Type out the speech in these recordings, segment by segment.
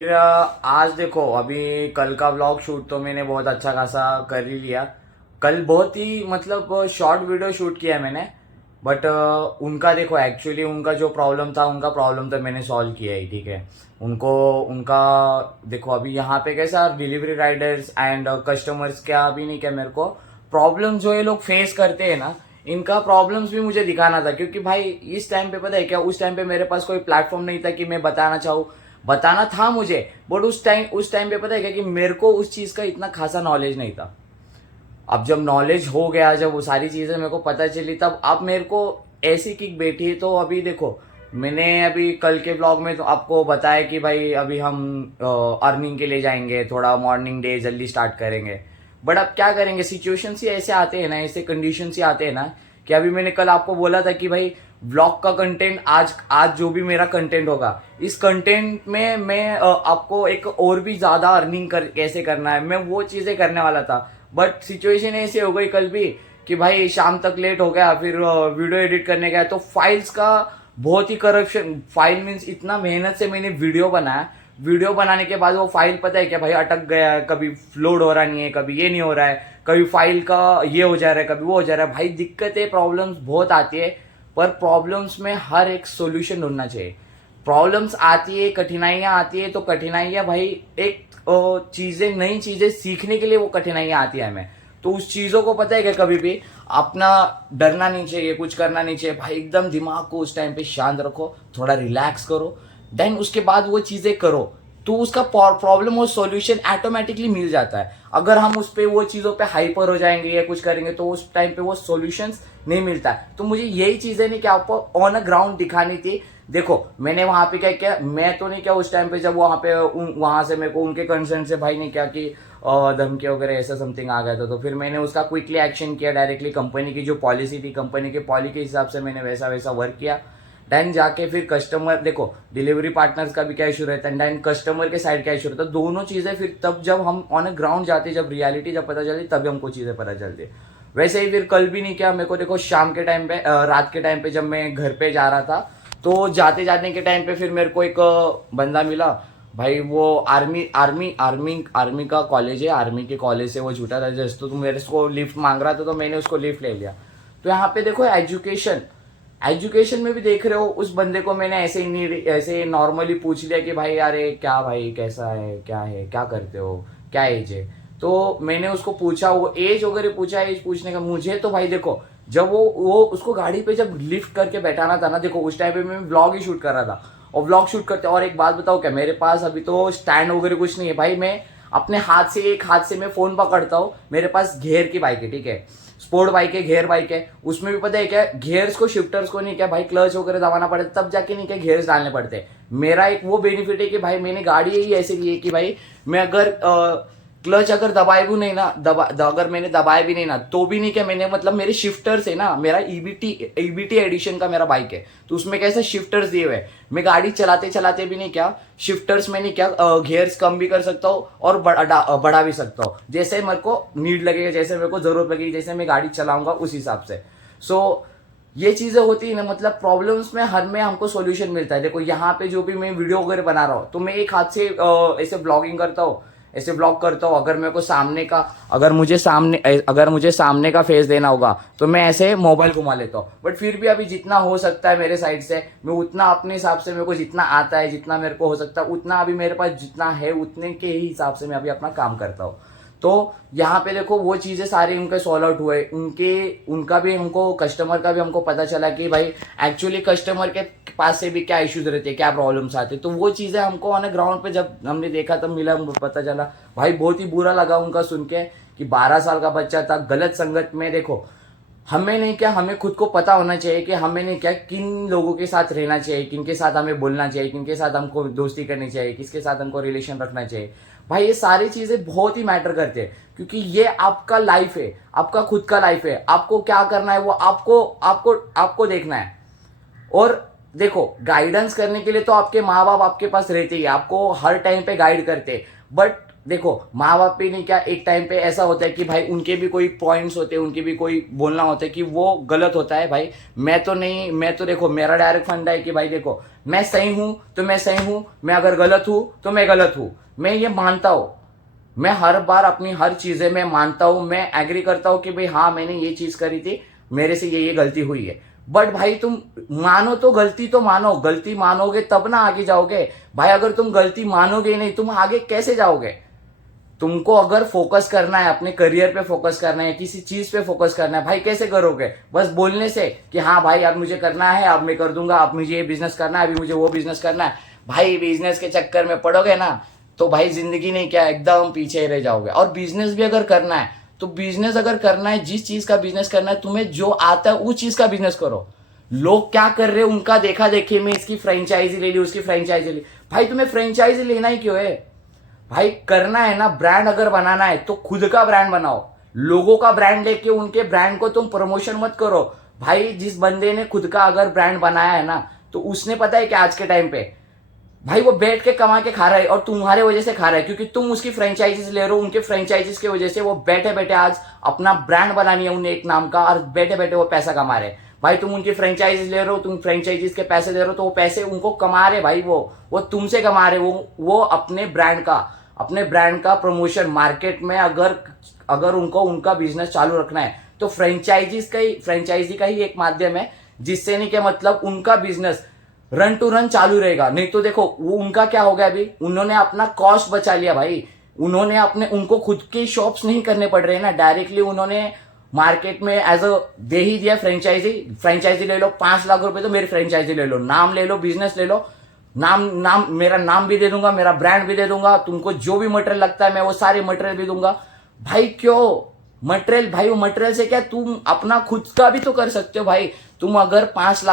फिर आज देखो अभी कल का व्लॉग शूट तो मैंने बहुत अच्छा खासा कर ही लिया। कल बहुत ही मतलब शॉर्ट वीडियो शूट किया है मैंने। बट उनका देखो एक्चुअली उनका जो प्रॉब्लम था उनका प्रॉब्लम तो मैंने सॉल्व किया ही, ठीक है। उनको उनका देखो अभी यहाँ पे कैसा डिलीवरी राइडर्स एंड कस्टमर्स क्या अभी नहीं क्या मेरे को प्रॉब्लम जो ये लोग फेस करते हैं ना, इनका प्रॉब्लम्स भी मुझे दिखाना था। क्योंकि भाई इस टाइम पे पता है क्या, उस टाइम पे मेरे पास कोई प्लेटफॉर्म नहीं था कि मैं बताना चाहूँ। बताना था मुझे, बट उस टाइम पे पता है क्या कि मेरे को उस चीज का इतना खासा नॉलेज नहीं था। अब जब नॉलेज हो गया, जब वो सारी चीजें मेरे को पता चली, तब अब मेरे को ऐसी किक बैठी है। तो अभी देखो मैंने अभी कल के ब्लॉग में तो आपको बताया कि भाई अभी हम अर्निंग के लिए जाएंगे, थोड़ा मॉर्निंग डे जल्दी स्टार्ट करेंगे। बट अब क्या करेंगे, सिचुएशन ही ऐसे आते हैं ना, ऐसे कंडीशन ही आते हैं ना कि अभी मैंने कल आपको बोला था कि भाई व्लॉग का कंटेंट आज आज जो भी मेरा कंटेंट होगा, इस कंटेंट में मैं आपको एक और भी ज्यादा अर्निंग कैसे करना है, मैं वो चीजें करने वाला था। बट सिचुएशन ऐसी हो गई कल भी कि भाई शाम तक लेट हो गया, फिर वीडियो एडिट करने गया तो फाइल्स का बहुत ही करप्शन। फाइल मीन्स इतना मेहनत से मैंने वीडियो बनाया, वीडियो बनाने के बाद वो फाइल पता है क्या भाई अटक गया है, कभी लोड हो रहा नहीं है, कभी ये नहीं हो रहा है, कभी फाइल का ये हो जा रहा है, कभी वो हो जा रहा है। भाई दिक्कतें प्रॉब्लम्स बहुत आती है। पर प्रॉब्लम्स में हर एक सोल्यूशन ढूंढना चाहिए। प्रॉब्लम्स आती है, कठिनाइयां आती है, तो कठिनाइयां भाई एक चीजें, नई चीजें सीखने के लिए वो कठिनाइयां आती है हमें। तो उस चीजों को पता है क्या, कभी भी अपना डरना नहीं चाहिए, कुछ करना नहीं चाहिए भाई। एकदम दिमाग को उस टाइम पे शांत रखो, थोड़ा रिलैक्स करो, देन उसके बाद वो चीजें करो, तो उसका प्रॉब्लम और सॉल्यूशन ऑटोमेटिकली मिल जाता है। अगर हम उस पे वो चीजों पे हाइपर हो जाएंगे या कुछ करेंगे तो उस टाइम पे वो सॉल्यूशंस नहीं मिलता है। तो मुझे यही चीजें नहीं कि आपको ऑन अ ग्राउंड दिखानी थी। देखो मैंने वहां पे क्या किया, मैं तो नहीं क्या उस टाइम पे जब वहां पे वहां से मेरे को उनके कंसर्न से भाई ने क्या कि धमकी वगैरह ऐसा समथिंग आ गया था, तो फिर मैंने उसका क्विकली एक्शन किया। डायरेक्टली कंपनी की जो पॉलिसी थी, कंपनी के पॉलिसी के हिसाब से मैंने वैसा वैसा वर्क किया। देन जाके फिर कस्टमर, देखो डिलीवरी पार्टनर्स का भी क्या इशू रहता है, देन कस्टमर के साइड क्या इशू रहता है, दोनों चीजें फिर तब जब हम ऑन अ ग्राउंड जाते, जब रियलिटी जब पता चलती, तभी हमको चीजें पता चलती। वैसे ही फिर कल भी नहीं किया। मेरे को देखो शाम के टाइम पे रात के टाइम पे जब मैं घर पे जा रहा था, तो जाते जाने के टाइम पे फिर मेरे को एक बंदा मिला। भाई वो आर्मी आर्मी आर्मी आर्मी का कॉलेज है, आर्मी के कॉलेज से वो झूठा था जस्ट, तो मेरे को लिफ्ट मांग रहा था, तो मैंने उसको लिफ्ट ले लिया। तो यहाँ पे देखो एजुकेशन, एजुकेशन में भी देख रहे हो, उस बंदे को मैंने ऐसे ही नहीं, ऐसे नॉर्मली पूछ लिया कि भाई यार क्या भाई कैसा है, क्या करते हो, क्या एज है। तो मैंने उसको पूछा, वो एज वगैरह पूछा, एज पूछने का मुझे तो भाई देखो, जब वो उसको गाड़ी पे जब लिफ्ट करके बैठाना था ना, देखो उस टाइम पे मैं व्लॉग ही शूट कर रहा था। और व्लॉग शूट करते, और एक बात बताओ क्या, मेरे पास अभी तो स्टैंड वगैरह कुछ नहीं है भाई। मैं अपने हाथ से, एक हाथ से मैं फोन पकड़ता हूँ। मेरे पास घेर की बाइक है, ठीक है, स्पोर्ट बाइक है, घेर बाइक है। उसमें भी पता है क्या, घेयर्स को, शिफ्टर्स को नहीं क्या भाई, क्लच वगैरह दबाना पड़ता, तब जाके नहीं क्या घेयर्स डालने पड़ते। मेरा एक वो बेनिफिट है कि भाई मैंने गाड़ी ही ऐसे ली है कि भाई मैं अगर क्लच अगर दबाए भी नहीं ना, अगर मैंने दबाए भी नहीं ना, तो भी नहीं क्या, मैंने मतलब मेरे शिफ्टर्स है ना, मेरा ईबीटी एडिशन का मेरा बाइक है, तो उसमें कैसे शिफ्टर्स दिए हुए, मैं गाड़ी चलाते चलाते भी नहीं क्या, शिफ्टर्स में नहीं क्या गियर्स कम भी कर सकता हूँ और बढ़ा भी सकता हूँ, जैसे मेरे को नीड लगेगा, जैसे मेरे को जरूरत लगेगी, जैसे मैं गाड़ी चलाऊंगा उस हिसाब से। सो ये चीजें होती है ना, मतलब प्रॉब्लम्स में हर में हमको सॉल्यूशन मिलता है। देखो यहाँ पे जो भी मैं वीडियो वगैरह बना रहा हूँ, तो मैं एक हाथ से ऐसे ब्लॉगिंग करता हूँ, ऐसे ब्लॉग करता हूँ। अगर मेरे को सामने का, अगर मुझे सामने का फेस देना होगा, तो मैं ऐसे मोबाइल घुमा लेता हूँ। बट फिर भी अभी जितना हो सकता है मेरे साइड से, मैं उतना अपने हिसाब से, मेरे को जितना आता है, जितना मेरे को हो सकता है उतना, अभी मेरे पास जितना है उतने के ही हिसाब से मैं अभी अपना काम करता हूँ। तो यहाँ पे देखो वो चीजें सारी उनके सॉल्व आउट हुए, उनका भी हमको, कस्टमर का भी हमको पता चला कि भाई एक्चुअली कस्टमर के पास से भी क्या इश्यूज रहते हैं, क्या प्रॉब्लम्स आते हैं। तो वो चीजें हमको ऑन ग्राउंड पे जब हमने देखा, तब मिला, पता चला। भाई बहुत ही बुरा लगा उनका सुन के कि 12 साल का बच्चा था गलत संगत में। देखो हमें नहीं क्या, हमें खुद को पता होना चाहिए कि हमें नहीं क्या, किन लोगों के साथ रहना चाहिए, किन के साथ हमें बोलना चाहिए, किन के साथ हमको दोस्ती करनी चाहिए, किसके साथ हमको रिलेशन रखना चाहिए। भाई ये सारी चीजें बहुत ही मैटर करते हैं, क्योंकि ये आपका लाइफ है, आपका खुद का लाइफ है। आपको क्या करना है वो आपको आपको आपको देखना है। और देखो गाइडेंस करने के लिए तो आपके माँ बाप आपके पास रहते ही, आपको हर टाइम पे गाइड करते। बट देखो माँ बाप भी नहीं क्या, एक टाइम पे ऐसा होता है कि भाई उनके भी कोई पॉइंट्स होते हैं, उनके भी कोई बोलना होता है कि वो गलत होता है। भाई मैं तो नहीं, मैं तो देखो मेरा डायरेक्ट फंडा है कि भाई देखो मैं सही हूं तो मैं सही हूं, मैं अगर गलत हूं तो मैं गलत हूं, मैं ये मानता हूं। मैं हर बार अपनी हर चीजें मैं मानता हूं, मैं एग्री करता हूं कि भाई हाँ मैंने ये चीज करी थी, मेरे से ये गलती हुई है। बट भाई तुम मानो तो गलती तो मानो, गलती मानोगे तब ना आगे जाओगे भाई। अगर तुम गलती मानोगे ही नहीं, तुम आगे कैसे जाओगे? तुमको अगर फोकस करना है, अपने करियर पे फोकस करना है, किसी चीज पे फोकस करना है भाई, कैसे करोगे? बस बोलने से कि हाँ भाई अब मुझे करना है, अब मैं कर दूंगा, अब मुझे ये बिजनेस करना है, अभी मुझे वो बिजनेस करना है। भाई बिजनेस के चक्कर में पड़ोगे ना तो भाई जिंदगी नहीं क्या एकदम पीछे ही रह जाओगे। और बिजनेस भी अगर करना है तो बिजनेस अगर करना है, जिस चीज का बिजनेस करना है, तुम्हें जो आता है उस चीज का बिजनेस करो। लोग क्या कर रहे हैं उनका देखा देखी में इसकी फ्रेंचाइजी ले ली, उसकी फ्रेंचाइजी ली। भाई तुम्हें फ्रेंचाइजी लेना ही क्यों है? भाई करना है ना, ब्रांड अगर बनाना है तो खुद का ब्रांड बनाओ। लोगों का ब्रांड लेके उनके ब्रांड को तुम प्रमोशन मत करो। भाई जिस बंदे ने खुद का अगर ब्रांड बनाया है ना, तो उसने पता है कि आज के टाइम पे भाई वो बैठ के कमा के खा रहा है, और तुम्हारे वजह से खा रहा है, क्योंकि तुम उसकी फ्रेंचाइजीज ले रहे हो। उनके फ्रेंचाइजीज की वजह से वो बैठे बैठे आज अपना ब्रांड बनानी है उन्हें एक नाम का, और बैठे बैठे वो पैसा कमा रहे हैं। भाई तुम उनकी फ्रेंचाइजीज ले रहे हो, तुम फ्रेंचाइजीज के पैसे दे रहे हो, तो वो पैसे उनको कमा रहे भाई, वो तुमसे कमा रहे। वो अपने ब्रांड का प्रमोशन मार्केट में अगर उनको उनका बिजनेस चालू रखना है तो फ्रेंचाइजी का ही एक माध्यम है, जिससे नहीं कि मतलब उनका बिजनेस रन टू रन चालू रहेगा। नहीं तो देखो वो उनका क्या हो गया, अभी उन्होंने अपना कॉस्ट बचा लिया भाई। उनको खुद के शॉप्स नहीं करने पड़ रहे ना, डायरेक्टली उन्होंने मार्केट में एज अ दे ही दिया फ्रेंचाइजी ले लो, 5 लाख रुपए तो मेरी फ्रेंचाइजी ले लो, नाम ले लो, बिजनेस ले लो, नाम मेरा नाम भी दे दूंगा, मेरा ब्रांड भी दे दूंगा, तुमको जो भी मटेरियल लगता है मैं वो सारे मटेरियल भी दूंगा। भाई क्यों मटेरियल? भाई वो मटेरियल से क्या तुम अपना खुद का भी तो कर सकते हो भाई। तुम अगर 5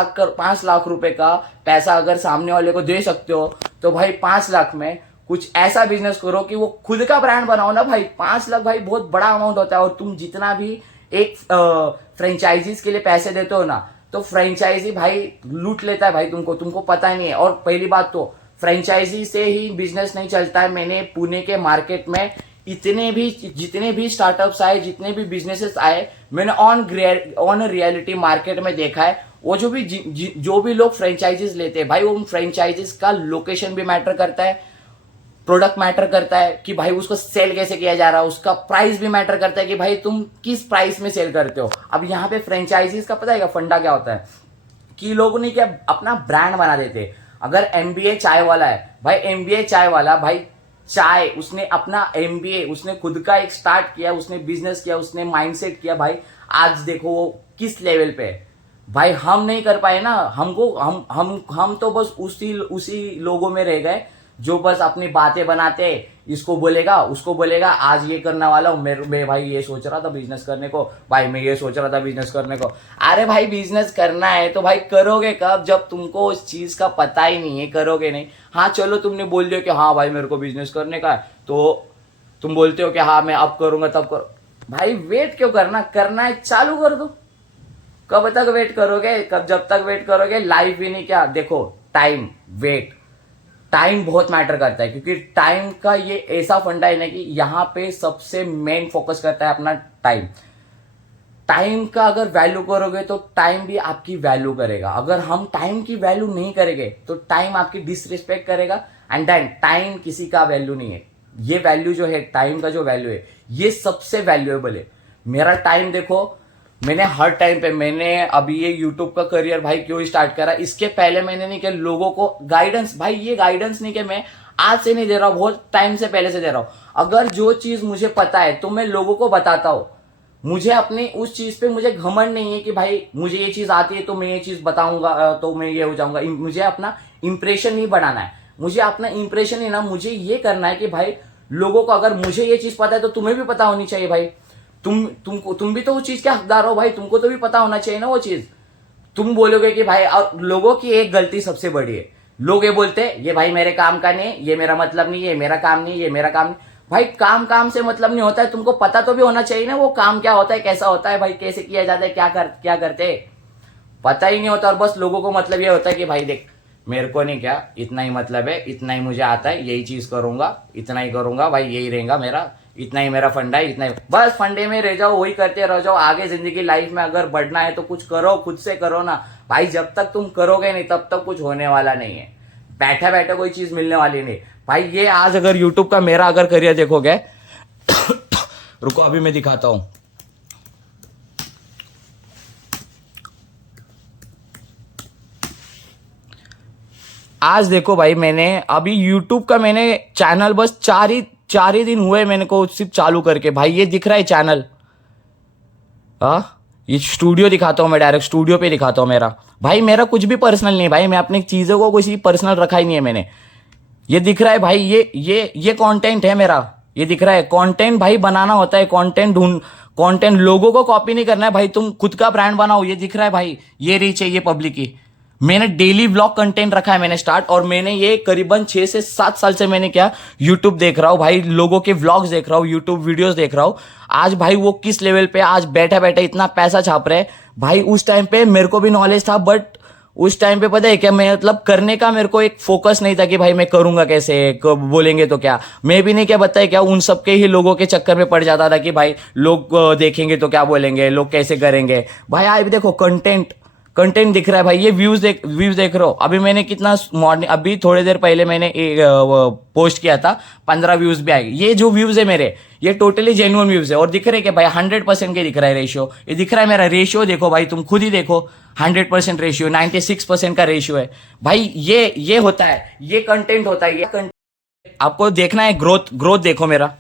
लाख रुपए का पैसा अगर सामने वाले को दे सकते हो, तो भाई 5 लाख में कुछ ऐसा बिजनेस करो कि वो खुद का ब्रांड बनाओ ना भाई। 5 लाख भाई बहुत बड़ा अमाउंट होता है। और तुम जितना भी एक फ्रेंचाइजीज के लिए पैसे देते हो ना, तो फ्रेंचाइजी भाई लूट लेता है भाई तुमको पता ही नहीं है। और पहली बात तो फ्रेंचाइजी से ही बिजनेस नहीं चलता है। मैंने पुणे के मार्केट में जितने भी स्टार्टअप्स आए, जितने भी बिजनेसेस आए, मैंने ऑन रियलिटी मार्केट में देखा है। वो जो भी लोग फ्रेंचाइजीज लेते हैं भाई, वो फ्रेंचाइजीज का लोकेशन भी मैटर करता है, प्रोडक्ट मैटर करता है कि भाई उसको सेल कैसे किया जा रहा है, उसका प्राइस भी मैटर करता है कि भाई तुम किस प्राइस में सेल करते हो। अब यहाँ पे फ्रेंचाइजीज का पता है क्या फंडा क्या होता है, कि लोग नहीं क्या अपना ब्रांड बना देते। अगर MBA चाय वाला है भाई, MBA चाय वाला भाई, चाय उसने अपना MBA, उसने खुद का एक स्टार्ट किया, उसने बिजनेस किया, उसने माइंडसेट किया भाई। आज देखो वो किस लेवल पे है भाई। हम नहीं कर पाए ना, हम तो बस उसी लोगों में रह गए जो बस अपनी बातें बनाते, इसको बोलेगा उसको बोलेगा, आज ये करने वाला हूं मैं भाई, ये सोच रहा था बिजनेस करने को भाई, मैं ये सोच रहा था बिजनेस करने को। अरे भाई बिजनेस करना है तो भाई करोगे कब? जब तुमको उस चीज का पता ही नहीं है, करोगे नहीं। हाँ चलो तुमने बोल दिया कि हाँ भाई मेरे को बिजनेस करने का है, तो तुम बोलते हो कि हाँ मैं अब करूंगा तब करो। भाई वेट क्यों करना है चालू कर दो। कब तक वेट करोगे? जब तक वेट करोगे लाइफ भी नहीं क्या। देखो टाइम बहुत मैटर करता है, क्योंकि टाइम का ये ऐसा फंडा है ना कि यहाँ पे सबसे मेन फोकस करता है अपना टाइम का अगर वैल्यू करोगे तो टाइम भी आपकी वैल्यू करेगा। अगर हम टाइम की वैल्यू नहीं करेंगे तो टाइम आपकी डिसरिस्पेक्ट करेगा, एंड देन टाइम किसी का वैल्यू नहीं है। ये वैल्यू जो है, टाइम का जो वैल्यू है, ये सबसे वैल्यूएबल है। मेरा टाइम देखो, मैंने हर टाइम पे, मैंने अभी ये यूट्यूब का करियर भाई क्यों स्टार्ट करा, इसके पहले मैंने नहीं किया लोगों को गाइडेंस। भाई ये गाइडेंस नहीं कि मैं आज से नहीं दे रहा हूं, बहुत टाइम से पहले से दे रहा हूं। अगर जो चीज मुझे पता है तो मैं लोगों को बताता हूं। मुझे अपनी उस चीज पे मुझे घमंड नहीं है कि भाई मुझे ये चीज आती है तो मैं ये चीज बताऊंगा तो मैं ये हो जाऊंगा। मुझे अपना इंप्रेशन नहीं बनाना है, मुझे अपना इंप्रेशन ही ना, मुझे ये करना है कि भाई लोगों को, अगर मुझे ये चीज पता है तो तुम्हें भी पता होनी चाहिए भाई। तुम भी तो उस चीज के हकदार हो भाई, तुमको तो भी पता होना चाहिए ना वो चीज। तुम बोलोगे कि भाई, और लोगों की एक गलती सबसे बड़ी है, लोग ये बोलते हैं ये भाई मेरे काम का नहीं, ये मेरा मतलब नहीं, ये मेरा काम नहीं, ये मेरा काम नहीं। भाई काम से मतलब नहीं होता है, तुमको पता तो भी होना चाहिए ना वो काम क्या होता है, कैसा होता है भाई, कैसे किया जाता है, क्या करते हैं, पता ही नहीं होता। और बस लोगों को मतलब ये होता है कि भाई देख मेरे को नहीं क्या, इतना ही मतलब है, इतना ही मुझे आता है, यही चीज करूंगा, इतना ही करूंगा भाई, यही रहेगा मेरा, इतना ही मेरा फंडा है, इतना ही, बस फंडे में रह जाओ, वही करते रह जाओ। आगे जिंदगी लाइफ में अगर बढ़ना है तो कुछ करो, खुद से करो ना भाई। जब तक तुम करोगे नहीं तब तक कुछ होने वाला नहीं है। बैठे बैठे कोई चीज मिलने वाली नहीं भाई। ये आज अगर यूट्यूब का मेरा अगर करियर देखोगे रुको अभी मैं दिखाता हूं। आज देखो भाई, मैंने अभी यूट्यूब का मैंने चैनल बस चार ही दिन हुए मैंने को सिर्फ चालू करके। भाई ये दिख रहा है चैनल, ये स्टूडियो दिखाता हूँ मैं, डायरेक्ट स्टूडियो पे दिखाता हूँ मेरा। भाई मेरा कुछ भी पर्सनल नहीं भाई, मैं अपनी चीजों को कुछ पर्सनल रखा ही नहीं है मैंने। ये दिख रहा है भाई, ये कंटेंट है मेरा, ये दिख रहा है कंटेंट। भाई बनाना होता है कंटेंट लोगों को कॉपी नहीं करना है भाई, तुम खुद का ब्रांड बनाओ। ये दिख रहा है भाई, ये रीच है, ये पब्लिक की। मैंने डेली व्लॉग कंटेंट रखा है मैंने स्टार्ट, और मैंने ये करीबन 6 से 7 साल से मैंने क्या यूट्यूब देख रहा हूँ भाई, लोगों के व्लॉग्स देख रहा हूँ, यूट्यूब वीडियोस देख रहा हूँ। आज भाई वो किस लेवल पे आज बैठे बैठे इतना पैसा छाप रहे भाई। उस टाइम पे मेरे को भी नॉलेज था, बट उस टाइम पे पता है क्या, मैं मतलब करने का मेरे को एक फोकस नहीं था कि भाई मैं करूंगा कैसे, बोलेंगे तो क्या। मैं भी नहीं क्या बताया क्या, उन सबके ही लोगों के चक्कर में पड़ जाता था कि भाई लोग देखेंगे तो क्या बोलेंगे, लोग कैसे करेंगे। भाई आज देखो कंटेंट दिख रहा है भाई। ये व्यूज देख रहे हो। अभी मैंने कितना मॉर्निंग, अभी थोड़ी देर पहले मैंने पोस्ट किया था, 15 व्यूज भी आए। ये जो व्यूज है मेरे, ये टोटली जेन्युइन व्यूज है। और दिख रहे क्या भाई, 100% के दिख रहा है रेशियो। ये दिख रहा है मेरा रेशियो, देखो भाई तुम खुद ही देखो, 100% रेशियो, 96% का रेशियो है भाई। ये होता है, ये कंटेंट होता है। ये कंटेंट आपको देखना है, ग्रोथ देखो मेरा,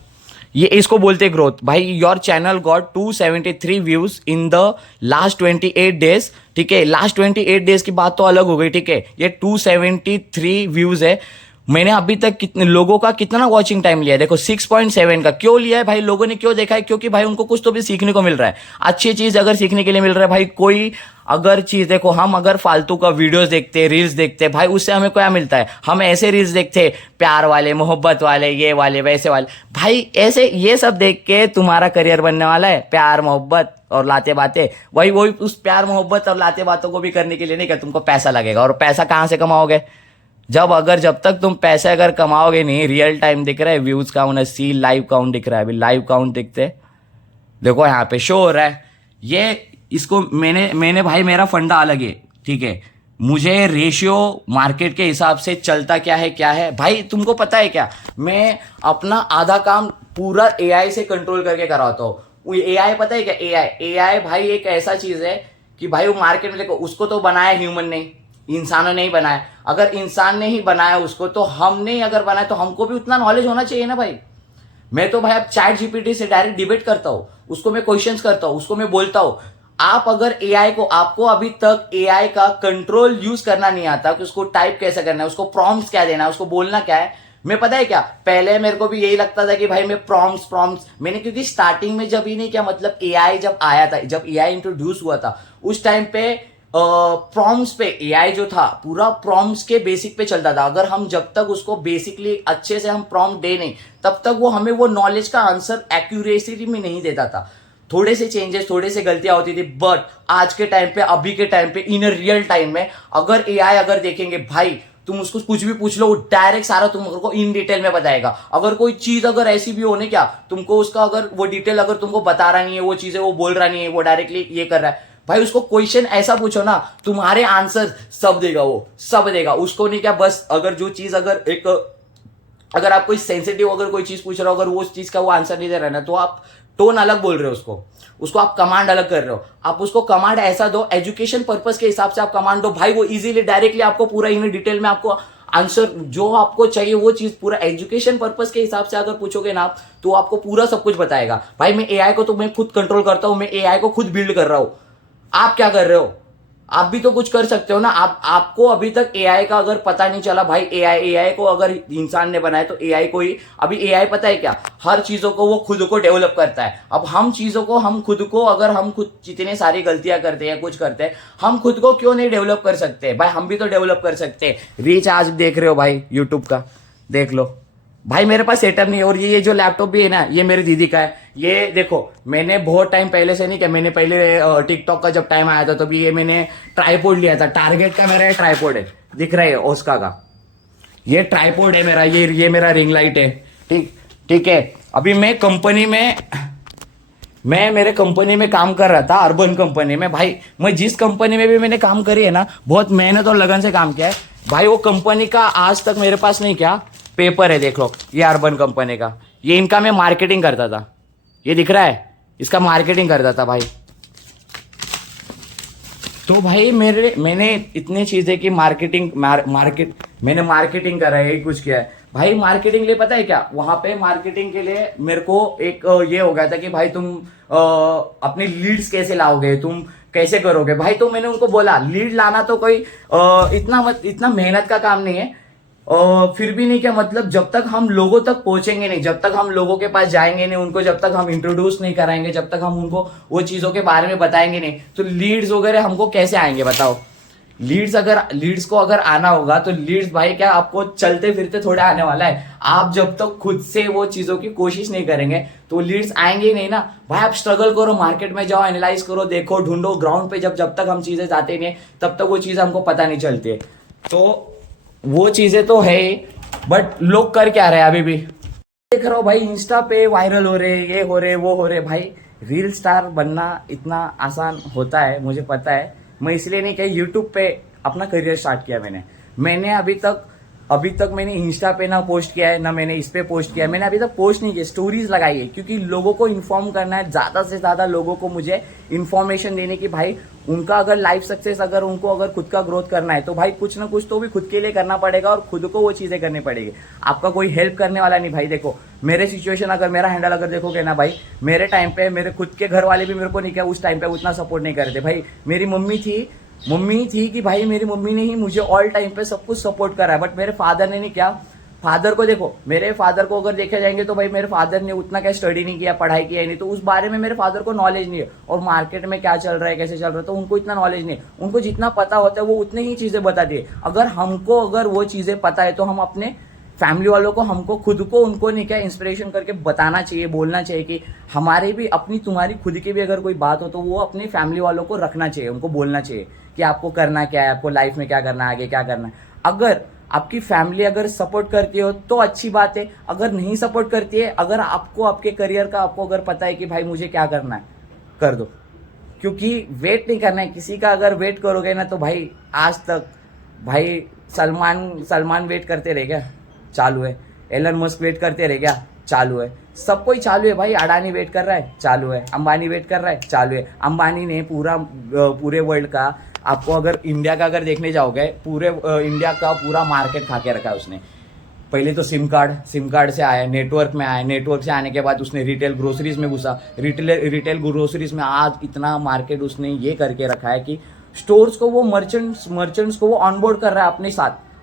ये इसको बोलते ग्रोथ भाई। Your channel got 273 views in the last 28 days. ठीक है, लास्ट 28 डेज की बात तो अलग हो गई। ठीक है, ये 273 व्यूज है। मैंने अभी तक कितने लोगों का कितना वॉचिंग टाइम लिया है, देखो 6.7 का। क्यों लिया है भाई, लोगों ने क्यों देखा है, क्योंकि भाई उनको कुछ तो भी सीखने को मिल रहा है। अच्छी चीज अगर सीखने के लिए मिल रहा है भाई, कोई अगर चीज देखो, हम अगर फालतू का वीडियोस देखते, रील्स देखते भाई, उससे हमें क्या मिलता है। हम ऐसे रील्स देखते प्यार वाले, मोहब्बत वाले, ये वाले वैसे वाले भाई, ऐसे ये सब देख के तुम्हारा करियर बनने वाला है। प्यार मोहब्बत और लाते बातें, वही उस प्यार मोहब्बत और लाते बातों को भी करने के लिए नहीं, क्या तुमको पैसा लगेगा। और पैसा कहां से कमाओगे, जब तक तुम पैसे अगर कमाओगे नहीं। रियल टाइम दिख रहा है, व्यूज काउंट, सी लाइव काउंट दिख रहा है। अभी लाइव काउंट दिखते, देखो यहाँ पे शो हो रहा है। ये इसको मैंने भाई, मेरा फंडा अलग है। ठीक है, मुझे रेशियो मार्केट के हिसाब से चलता क्या है भाई। तुमको पता है क्या, मैं अपना आधा काम पूरा एआई से कंट्रोल करके कराता हूँ। एआई पता है क्या, एआई भाई एक ऐसा चीज है कि भाई वो मार्केट में देखो, उसको तो बनाया ह्यूमन ने, इंसानों ने ही बनाया। अगर इंसान ने ही बनाया उसको, तो हमने ही अगर बनाया तो हमको भी उतना नॉलेज होना चाहिए ना भाई। मैं तो भाई अब चैट जीपीटी से डायरेक्ट डिबेट करता हूँ, उसको मैं क्वेश्चंस करता हूँ, उसको मैं बोलता हूँ। आप अगर एआई को, आपको अभी तक एआई का कंट्रोल यूज करना नहीं आता कि उसको टाइप कैसे करना है, उसको प्रॉम्प्ट्स क्या देना है, उसको बोलना क्या है। मैं पता है क्या, पहले मेरे को भी यही लगता था कि भाई मैं प्रॉम्प्ट्स मैंने, क्योंकि स्टार्टिंग में जब ही नहीं क्या मतलब एआई जब आया था, जब एआई इंट्रोड्यूस हुआ था, उस टाइम पे प्रॉम्प्ट्स पे एआई जो था पूरा प्रॉम्प्ट्स के बेसिक पे चलता था। अगर हम जब तक उसको बेसिकली अच्छे से हम प्रॉम्प्ट दे नहीं, तब तक वो हमें वो नॉलेज का आंसर एक्यूरेसी में नहीं देता था। थोड़े से चेंजेस, थोड़े से गलतियां होती थी। बट आज के टाइम पे, अभी के टाइम पे, इन रियल टाइम में अगर एआई अगर देखेंगे भाई, तुम उसको कुछ भी पूछ लो, डायरेक्ट सारा तुमको इन डिटेल में बताएगा। अगर कोई चीज अगर ऐसी भी होने क्या, तुमको उसका अगर वो डिटेल अगर तुमको बता रहा नहीं है, वो चीजें वो बोल रहा नहीं है, वो डायरेक्टली ये कर रहा है भाई, उसको क्वेश्चन ऐसा पूछो ना, तुम्हारे आंसर सब देगा, वो सब देगा। उसको नहीं क्या, बस अगर जो चीज अगर आप कोई सेंसिटिव अगर कोई चीज पूछ रहे हो, अगर वो चीज का वो आंसर नहीं दे रहा है ना, तो आप टोन अलग बोल रहे हो, उसको आप कमांड अलग कर रहे हो। आप उसको कमांड ऐसा दो, एजुकेशन पर्पस के हिसाब से आप कमांड दो भाई, वो इजीली डायरेक्टली आपको पूरा इन डिटेल में आपको आंसर जो आपको चाहिए वो चीज पूरा एजुकेशन पर्पस के हिसाब से अगर पूछोगे ना आप, तो आपको पूरा सब कुछ बताएगा भाई। मैं एआई को तो मैं खुद कंट्रोल करता हूं, मैं एआई को खुद बिल्ड कर रहा हूं। आप क्या कर रहे हो, आप भी तो कुछ कर सकते हो ना। आपको अभी तक एआई का अगर पता नहीं चला भाई, एआई को अगर इंसान ने बनाया तो एआई को ही, अभी एआई पता है क्या, हर चीजों को वो खुद को डेवलप करता है। अब हम चीजों को, हम खुद को, अगर हम खुद जितने सारी गलतियां करते हैं, कुछ करते हैं, हम खुद को क्यों नहीं डेवलप कर सकते भाई, हम भी तो डेवलप कर सकते हैं। रीच आज देख रहे हो भाई यूट्यूब का, देख लो भाई, मेरे पास सेटअप नहीं है। और ये जो लैपटॉप भी है ना, ये मेरी दीदी का है। ये देखो, मैंने बहुत टाइम पहले से नहीं किया, मैंने पहले टिकटॉक का जब टाइम आया था तभी ये मैंने ट्राईपोड लिया था। टारगेट का मेरा ट्राईपोड है, दिख रहा है ओस्का का, ये ट्राईपोड है मेरा, ये मेरा रिंग लाइट है। ठीक है, अभी मैं मेरे कंपनी में काम कर रहा था, अर्बन कंपनी में भाई। मैं जिस कंपनी में भी मैंने काम करी है ना, बहुत मेहनत और लगन से काम किया है भाई। वो कंपनी का आज तक मेरे पास नहीं क्या पेपर है, देख लो, ये अर्बन कंपनी का, ये इनका मैं मार्केटिंग करता था, ये दिख रहा है, इसका मार्केटिंग करता था भाई। तो भाई मैंने इतनी चीजें की, मैंने मार्केटिंग करा है, यही कुछ किया है भाई। मार्केटिंग के लिए पता है क्या, वहां पे मार्केटिंग के लिए मेरे को एक ये हो गया था कि भाई तुम अपनी लीड्स कैसे लाओगे, तुम कैसे करोगे भाई। तो मैंने उनको बोला लीड लाना तो कोई इतना मेहनत का काम नहीं है। फिर भी नहीं क्या मतलब, जब तक हम लोगों तक पहुंचेंगे नहीं, जब तक हम लोगों के पास जाएंगे नहीं, उनको जब तक हम इंट्रोड्यूस नहीं कराएंगे, जब तक हम उनको वो चीजों के बारे में बताएंगे नहीं, तो लीड्स वगैरह हमको कैसे आएंगे बताओ। लीड्स को अगर आना होगा तो लीड्स भाई क्या आपको चलते फिरते थोड़े आने वाला है। आप जब तक खुद से वो चीजों की कोशिश नहीं करेंगे तो लीड्स आएंगे ही नहीं ना भाई। आप स्ट्रगल करो, मार्केट में जाओ, एनालाइज करो, देखो, ढूंढो ग्राउंड पे। जब तक हम चीजें जाते नहीं तब तक वो चीजें हमको पता नहीं चलती है। तो वो चीजें तो है ही, बट लोग कर क्या रहे हैं अभी भी देख रहा हूँ भाई, इंस्टा पे वायरल हो रहे, ये हो रहे, वो हो रहे भाई। रील स्टार बनना इतना आसान होता है मुझे पता है। मैं इसलिए नहीं कही यूट्यूब पे अपना करियर स्टार्ट किया मैंने अभी तक मैंने इंस्टा पे ना पोस्ट किया है, ना मैंने इस पे पोस्ट किया है। मैंने अभी तक पोस्ट नहीं किया, स्टोरीज लगाई है, क्योंकि लोगों को इन्फॉर्म करना है, ज्यादा से ज्यादा लोगों को मुझे इन्फॉर्मेशन देने की भाई। उनका अगर लाइफ सक्सेस, अगर उनको अगर खुद का ग्रोथ करना है तो भाई कुछ ना कुछ तो भी खुद के लिए करना पड़ेगा और खुद को वो चीजें करनी पड़ेगी। आपका कोई हेल्प करने वाला नहीं भाई। देखो मेरे सिचुएशन, अगर मेरा हैंडल अगर देखोगे ना भाई, मेरे टाइम पे मेरे खुद के घर वाले भी मेरे को नहीं क्या उस टाइम पे उतना सपोर्ट नहीं करते भाई। मेरी मम्मी थी कि भाई, मेरी मम्मी ने ही मुझे ऑल टाइम पे सब कुछ सपोर्ट करा है, बट मेरे फादर ने नहीं क्या। फादर को देखो, मेरे फादर को अगर देखे जाएंगे तो भाई मेरे फादर ने उतना क्या स्टडी नहीं किया, पढ़ाई किया ही नहीं, तो उस बारे में मेरे फादर को नॉलेज नहीं है। और मार्केट में क्या चल रहा है, कैसे चल रहा है, तो उनको इतना नॉलेज नहीं है। उनको जितना पता होता है वो उतनी ही चीजें बताती है। अगर वो चीजें पता है तो हम अपने फैमिली वालों को, हमको खुद को, उनको नहीं क्या इंस्पिरेशन करके बताना चाहिए, बोलना चाहिए कि हमारे भी अपनी, तुम्हारी खुद की भी अगर कोई बात हो तो वो अपनी फैमिली वालों को रखना चाहिए, उनको बोलना चाहिए कि आपको करना क्या है, आपको लाइफ में क्या करना है, आगे क्या करना है। अगर आपकी फैमिली अगर सपोर्ट करती हो तो अच्छी बात है, अगर नहीं सपोर्ट करती है, अगर आपको आपके करियर का आपको अगर पता है कि भाई मुझे क्या करना है, कर दो। क्योंकि वेट नहीं करना है किसी का। अगर वेट करोगे ना तो भाई, आज तक भाई सलमान वेट करते रह गया, चालू है। एलन मस्क वेट करते रह गया, चालू है। सब कोई चालू है भाई। अडानी वेट कर रहा है, चालू है। अंबानी वेट कर रहा है, चालू है। अंबानी ने पूरे वर्ल्ड का, आपको अगर इंडिया का अगर देखने जाओगे, पूरे इंडिया का पूरा मार्केट खा के रखा है उसने। पहले तो सिम कार्ड से आया, नेटवर्क में आया, नेटवर्क से आने के बाद उसने रिटेल ग्रोसरीज में घुसा, रिटेल ग्रोसरीज में आज इतना मार्केट उसने ये करके रखा है कि स्टोर्स को वो मर्चेंट्स को वो ऑनबोर्ड कर रहा है,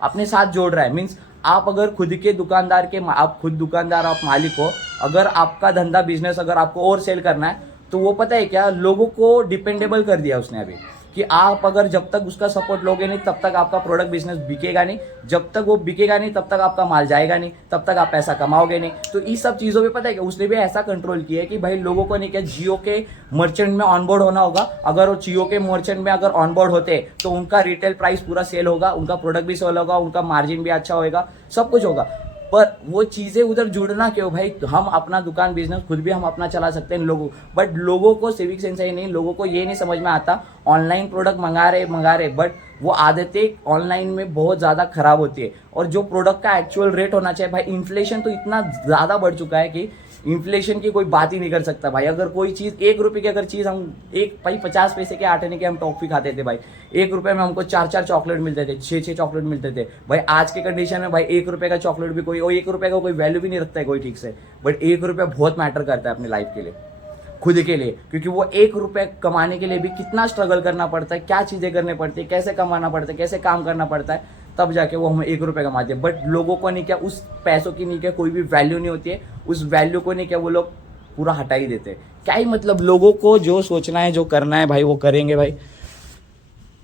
अपने साथ जोड़ रहा है। मीन्स आप अगर खुद के दुकानदार आप खुद दुकानदार, आप मालिक हो, अगर आपका धंधा बिजनेस अगर आपको और सेल करना है तो वो पता है क्या, लोगों को डिपेंडेबल कर दिया उसने अभी, कि आप अगर जब तक उसका सपोर्ट लोगे नहीं तब तक आपका प्रोडक्ट बिजनेस बिकेगा नहीं, जब तक वो बिकेगा नहीं तब तक आपका माल जाएगा नहीं, तब तक आप पैसा कमाओगे नहीं। तो इस सब चीजों पे पता है कि उसने भी ऐसा कंट्रोल किया है कि भाई लोगों को नहीं क्या, जियो के मर्चेंट में ऑनबोर्ड होना होगा। अगर वो जियो के मर्चेंट में अगर ऑनबोर्ड होते तो उनका रिटेल प्राइस पूरा सेल होगा, उनका प्रोडक्ट भी सेल होगा, उनका मार्जिन भी अच्छा होगा, सब कुछ होगा। पर वो चीजें उधर जुड़ना क्यों भाई। हम अपना दुकान बिजनेस खुद भी हम अपना चला सकते हैं लोगों, बट लोगों को सिविक सेंस ही नहीं, लोगों को ये नहीं समझ में आता। ऑनलाइन प्रोडक्ट मंगा रहे, बट वो आदतें ऑनलाइन में बहुत ज्यादा खराब होती है। और जो प्रोडक्ट का एक्चुअल रेट होना चाहिए भाई, इन्फ्लेशन तो इतना ज्यादा बढ़ चुका है कि इन्फ्लेशन की कोई बात ही नहीं कर सकता भाई। अगर कोई चीज 1 रुपए की अगर चीज हम भाई 50 पैसे के 8 आने के हम टॉफी खाते थे भाई, 1 रुपए में हमको 4 चॉकलेट मिलते थे, 6 चॉकलेट मिलते थे भाई। आज के कंडीशन में भाई 1 रुपए का चॉकलेट भी कोई, और 1 रुपए का कोई वैल्यू भी नहीं रखता है कोई ठीक से, बट 1 रुपया बहुत मैटर करता है अपनी लाइफ के लिए, खुद के लिए। क्योंकि वो 1 रुपए कमाने के लिए भी कितना स्ट्रगल करना पड़ता है, क्या चीजें करनी पड़ती है, कैसे कमाना पड़ता है, कैसे काम करना पड़ता है, तब जाके वो हमें 1 रुपए कमाते हैं। बट लोगों को नहीं क्या, उस पैसों की नहीं क्या कोई भी वैल्यू नहीं होती है, उस वैल्यू को नहीं क्या वो लोग पूरा हटा ही देते हैं। क्या ही मतलब, लोगों को जो सोचना है, जो करना है भाई वो करेंगे भाई।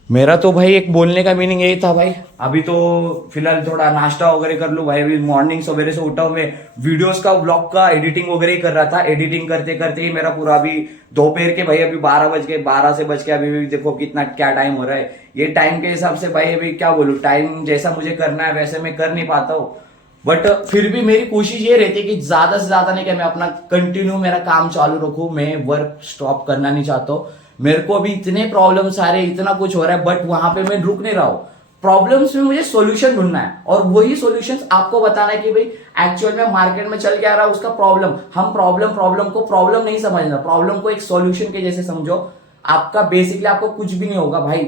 मेरा तो भाई एक बोलने का मीनिंग यही था भाई। अभी तो फिलहाल थोड़ा नाश्ता वगैरह कर लूँ भाई। अभी मॉर्निंग सवेरे से उठा हूँ, मैं वीडियोस का, व्लॉग का एडिटिंग वगैरह ही कर रहा था। एडिटिंग करते करते ही मेरा पूरा अभी दोपहर के भाई अभी 12 से बज के अभी भी देखो कितना क्या टाइम हो रहा है। ये टाइम के हिसाब से भाई अभी क्या बोलूँ, टाइम जैसा मुझे करना है वैसे मैं कर नहीं पाता हूँ। बट फिर भी मेरी कोशिश ये रहती है कि ज्यादा से ज्यादा नहीं, कि मैं अपना कंटिन्यू मेरा काम चालू रखूं, मैं वर्क स्टॉप करना नहीं चाहता हूं। मेरे को अभी इतने प्रॉब्लम्स आ रहे हैं, इतना कुछ हो रहा है, बट वहां पे मैं रुक नहीं रहा हूं। प्रॉब्लम्स में मुझे सॉल्यूशन ढूंढना है और वही सॉल्यूशंस आपको बताना है कि भाई एक्चुअल में मार्केट में चल क्या रहा है, उसका प्रॉब्लम। हम प्रॉब्लम को प्रॉब्लम नहीं समझना, प्रॉब्लम को एक सॉल्यूशन के जैसे समझो। आपका बेसिकली आपको कुछ भी नहीं होगा भाई,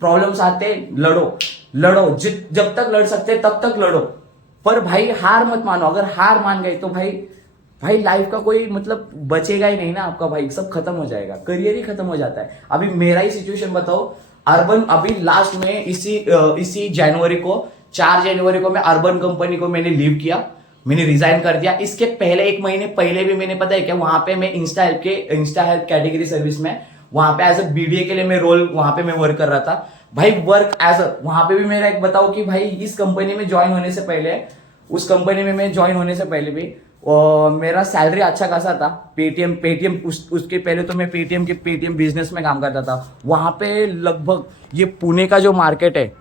प्रॉब्लम्स आते लड़ो लड़ो, जब तक लड़ सकते तब तक लड़ो, पर भाई हार मत मानो। अगर हार मान गए तो भाई भाई लाइफ का कोई मतलब बचेगा ही नहीं ना आपका, भाई सब खत्म हो जाएगा, करियर ही खत्म हो जाता है। अभी मेरा ही सिचुएशन बताओ, अर्बन अभी लास्ट में इसी जनवरी को 4 जनवरी को मैं अर्बन कंपनी को मैंने लीव किया, मैंने रिजाइन कर दिया। इसके पहले 1 महीने पहले भी मैंने पता है क्या, वहां पे मैं इंस्टा हेल्प कैटेगरी सर्विस में वहां पे एज अ बीडीए के लिए मैं रोल वहां पे मैं वर्क कर रहा था भाई। वर्क एज अ वहां पे भी मेरा एक बताओ कि भाई इस कंपनी में ज्वाइन होने से पहले, उस कंपनी में मैं ज्वाइन होने से पहले भी मेरा सैलरी अच्छा खासा था। पेटीएम उसके पहले तो मैं पेटीएम बिजनेस में काम करता था। वहां पे लगभग ये पुणे का जो मार्केट है,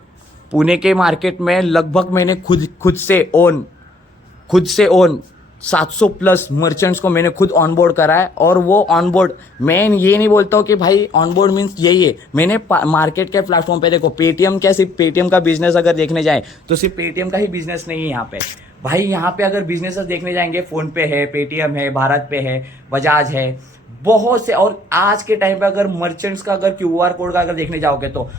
पुणे के मार्केट में लगभग मैंने खुद से ओन 700 प्लस मर्चेंट्स को मैंने खुद ऑनबोर्ड करा है। और वो ऑनबोर्ड, मैं ये नहीं बोलता हूँ कि भाई ऑनबोर्ड मीन्स यही है। मैंने मार्केट के प्लेटफॉर्म पे देखो, पेटीएम क्या सिर्फ पेटीएम का बिजनेस अगर देखने जाए तो सिर्फ पेटीएम का ही बिजनेस नहीं है यहाँ पे भाई। यहाँ पे अगर बिजनेस देखने जाएंगे, फोन पे है, पेटीएम है, भारत पे है, बजाज है, बहुत से। और आज के टाइम पे अगर मर्चेंट्स का अगर क्यूआर कोड का अगर देखने जाओगे तो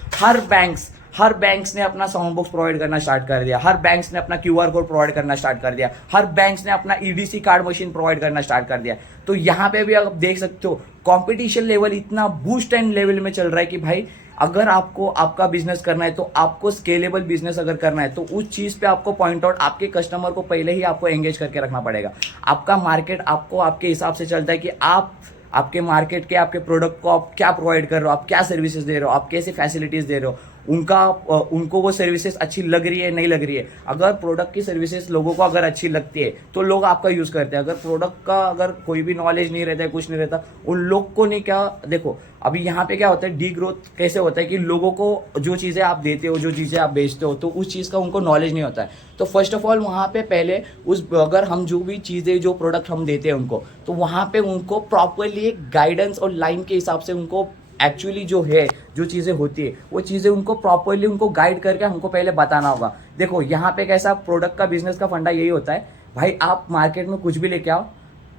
हर बैंक्स ने अपना साउंड बॉक्स प्रोवाइड करना स्टार्ट कर दिया, हर बैंक्स ने अपना क्यूआर कोड प्रोवाइड करना स्टार्ट कर दिया, हर बैंक्स ने अपना ईडीसी कार्ड मशीन प्रोवाइड करना स्टार्ट कर दिया। तो यहाँ पे भी आप देख सकते हो कंपटीशन लेवल इतना बूस्ट एंड लेवल में चल रहा है कि भाई अगर आपको आपका बिजनेस करना है, तो आपको स्केलेबल बिजनेस अगर करना है तो उस चीज पे आपको पॉइंट आउट, आपके कस्टमर को पहले ही आपको एंगेज करके रखना पड़ेगा। आपका मार्केट आपको आपके हिसाब से चलता है कि आप आपके मार्केट के आपके प्रोडक्ट को आप क्या प्रोवाइड कर रहे हो, आप क्या सर्विसेज दे रहे हो, आप कैसे फैसिलिटीज दे रहे हो, उनको वो सर्विसेज अच्छी लग रही है नहीं लग रही है। अगर प्रोडक्ट की सर्विसेज लोगों को अगर अच्छी लगती है तो लोग आपका यूज करते हैं। अगर प्रोडक्ट का अगर कोई भी नॉलेज नहीं रहता है, कुछ नहीं रहता, उन लोग को नहीं क्या देखो अभी यहाँ पे क्या होता है, डी ग्रोथ कैसे होता है कि लोगों को जो चीजें आप देते हो, जो चीजें आप बेचते हो, तो उस चीज का उनको नॉलेज नहीं होता है। तो फर्स्ट ऑफ ऑल वहाँ पे पहले अगर हम जो भी चीजें जो प्रोडक्ट हम देते हैं उनको, तो वहाँ पे उनको प्रॉपरली एक गाइडेंस और लाइन के हिसाब से उनको एक्चुअली जो है, जो चीज़ें होती है, वो चीज़ें उनको प्रॉपरली उनको गाइड करके हमको पहले बताना होगा। देखो यहाँ पे कैसा प्रोडक्ट का बिजनेस का फंडा यही होता है भाई, आप मार्केट में कुछ भी लेके आओ,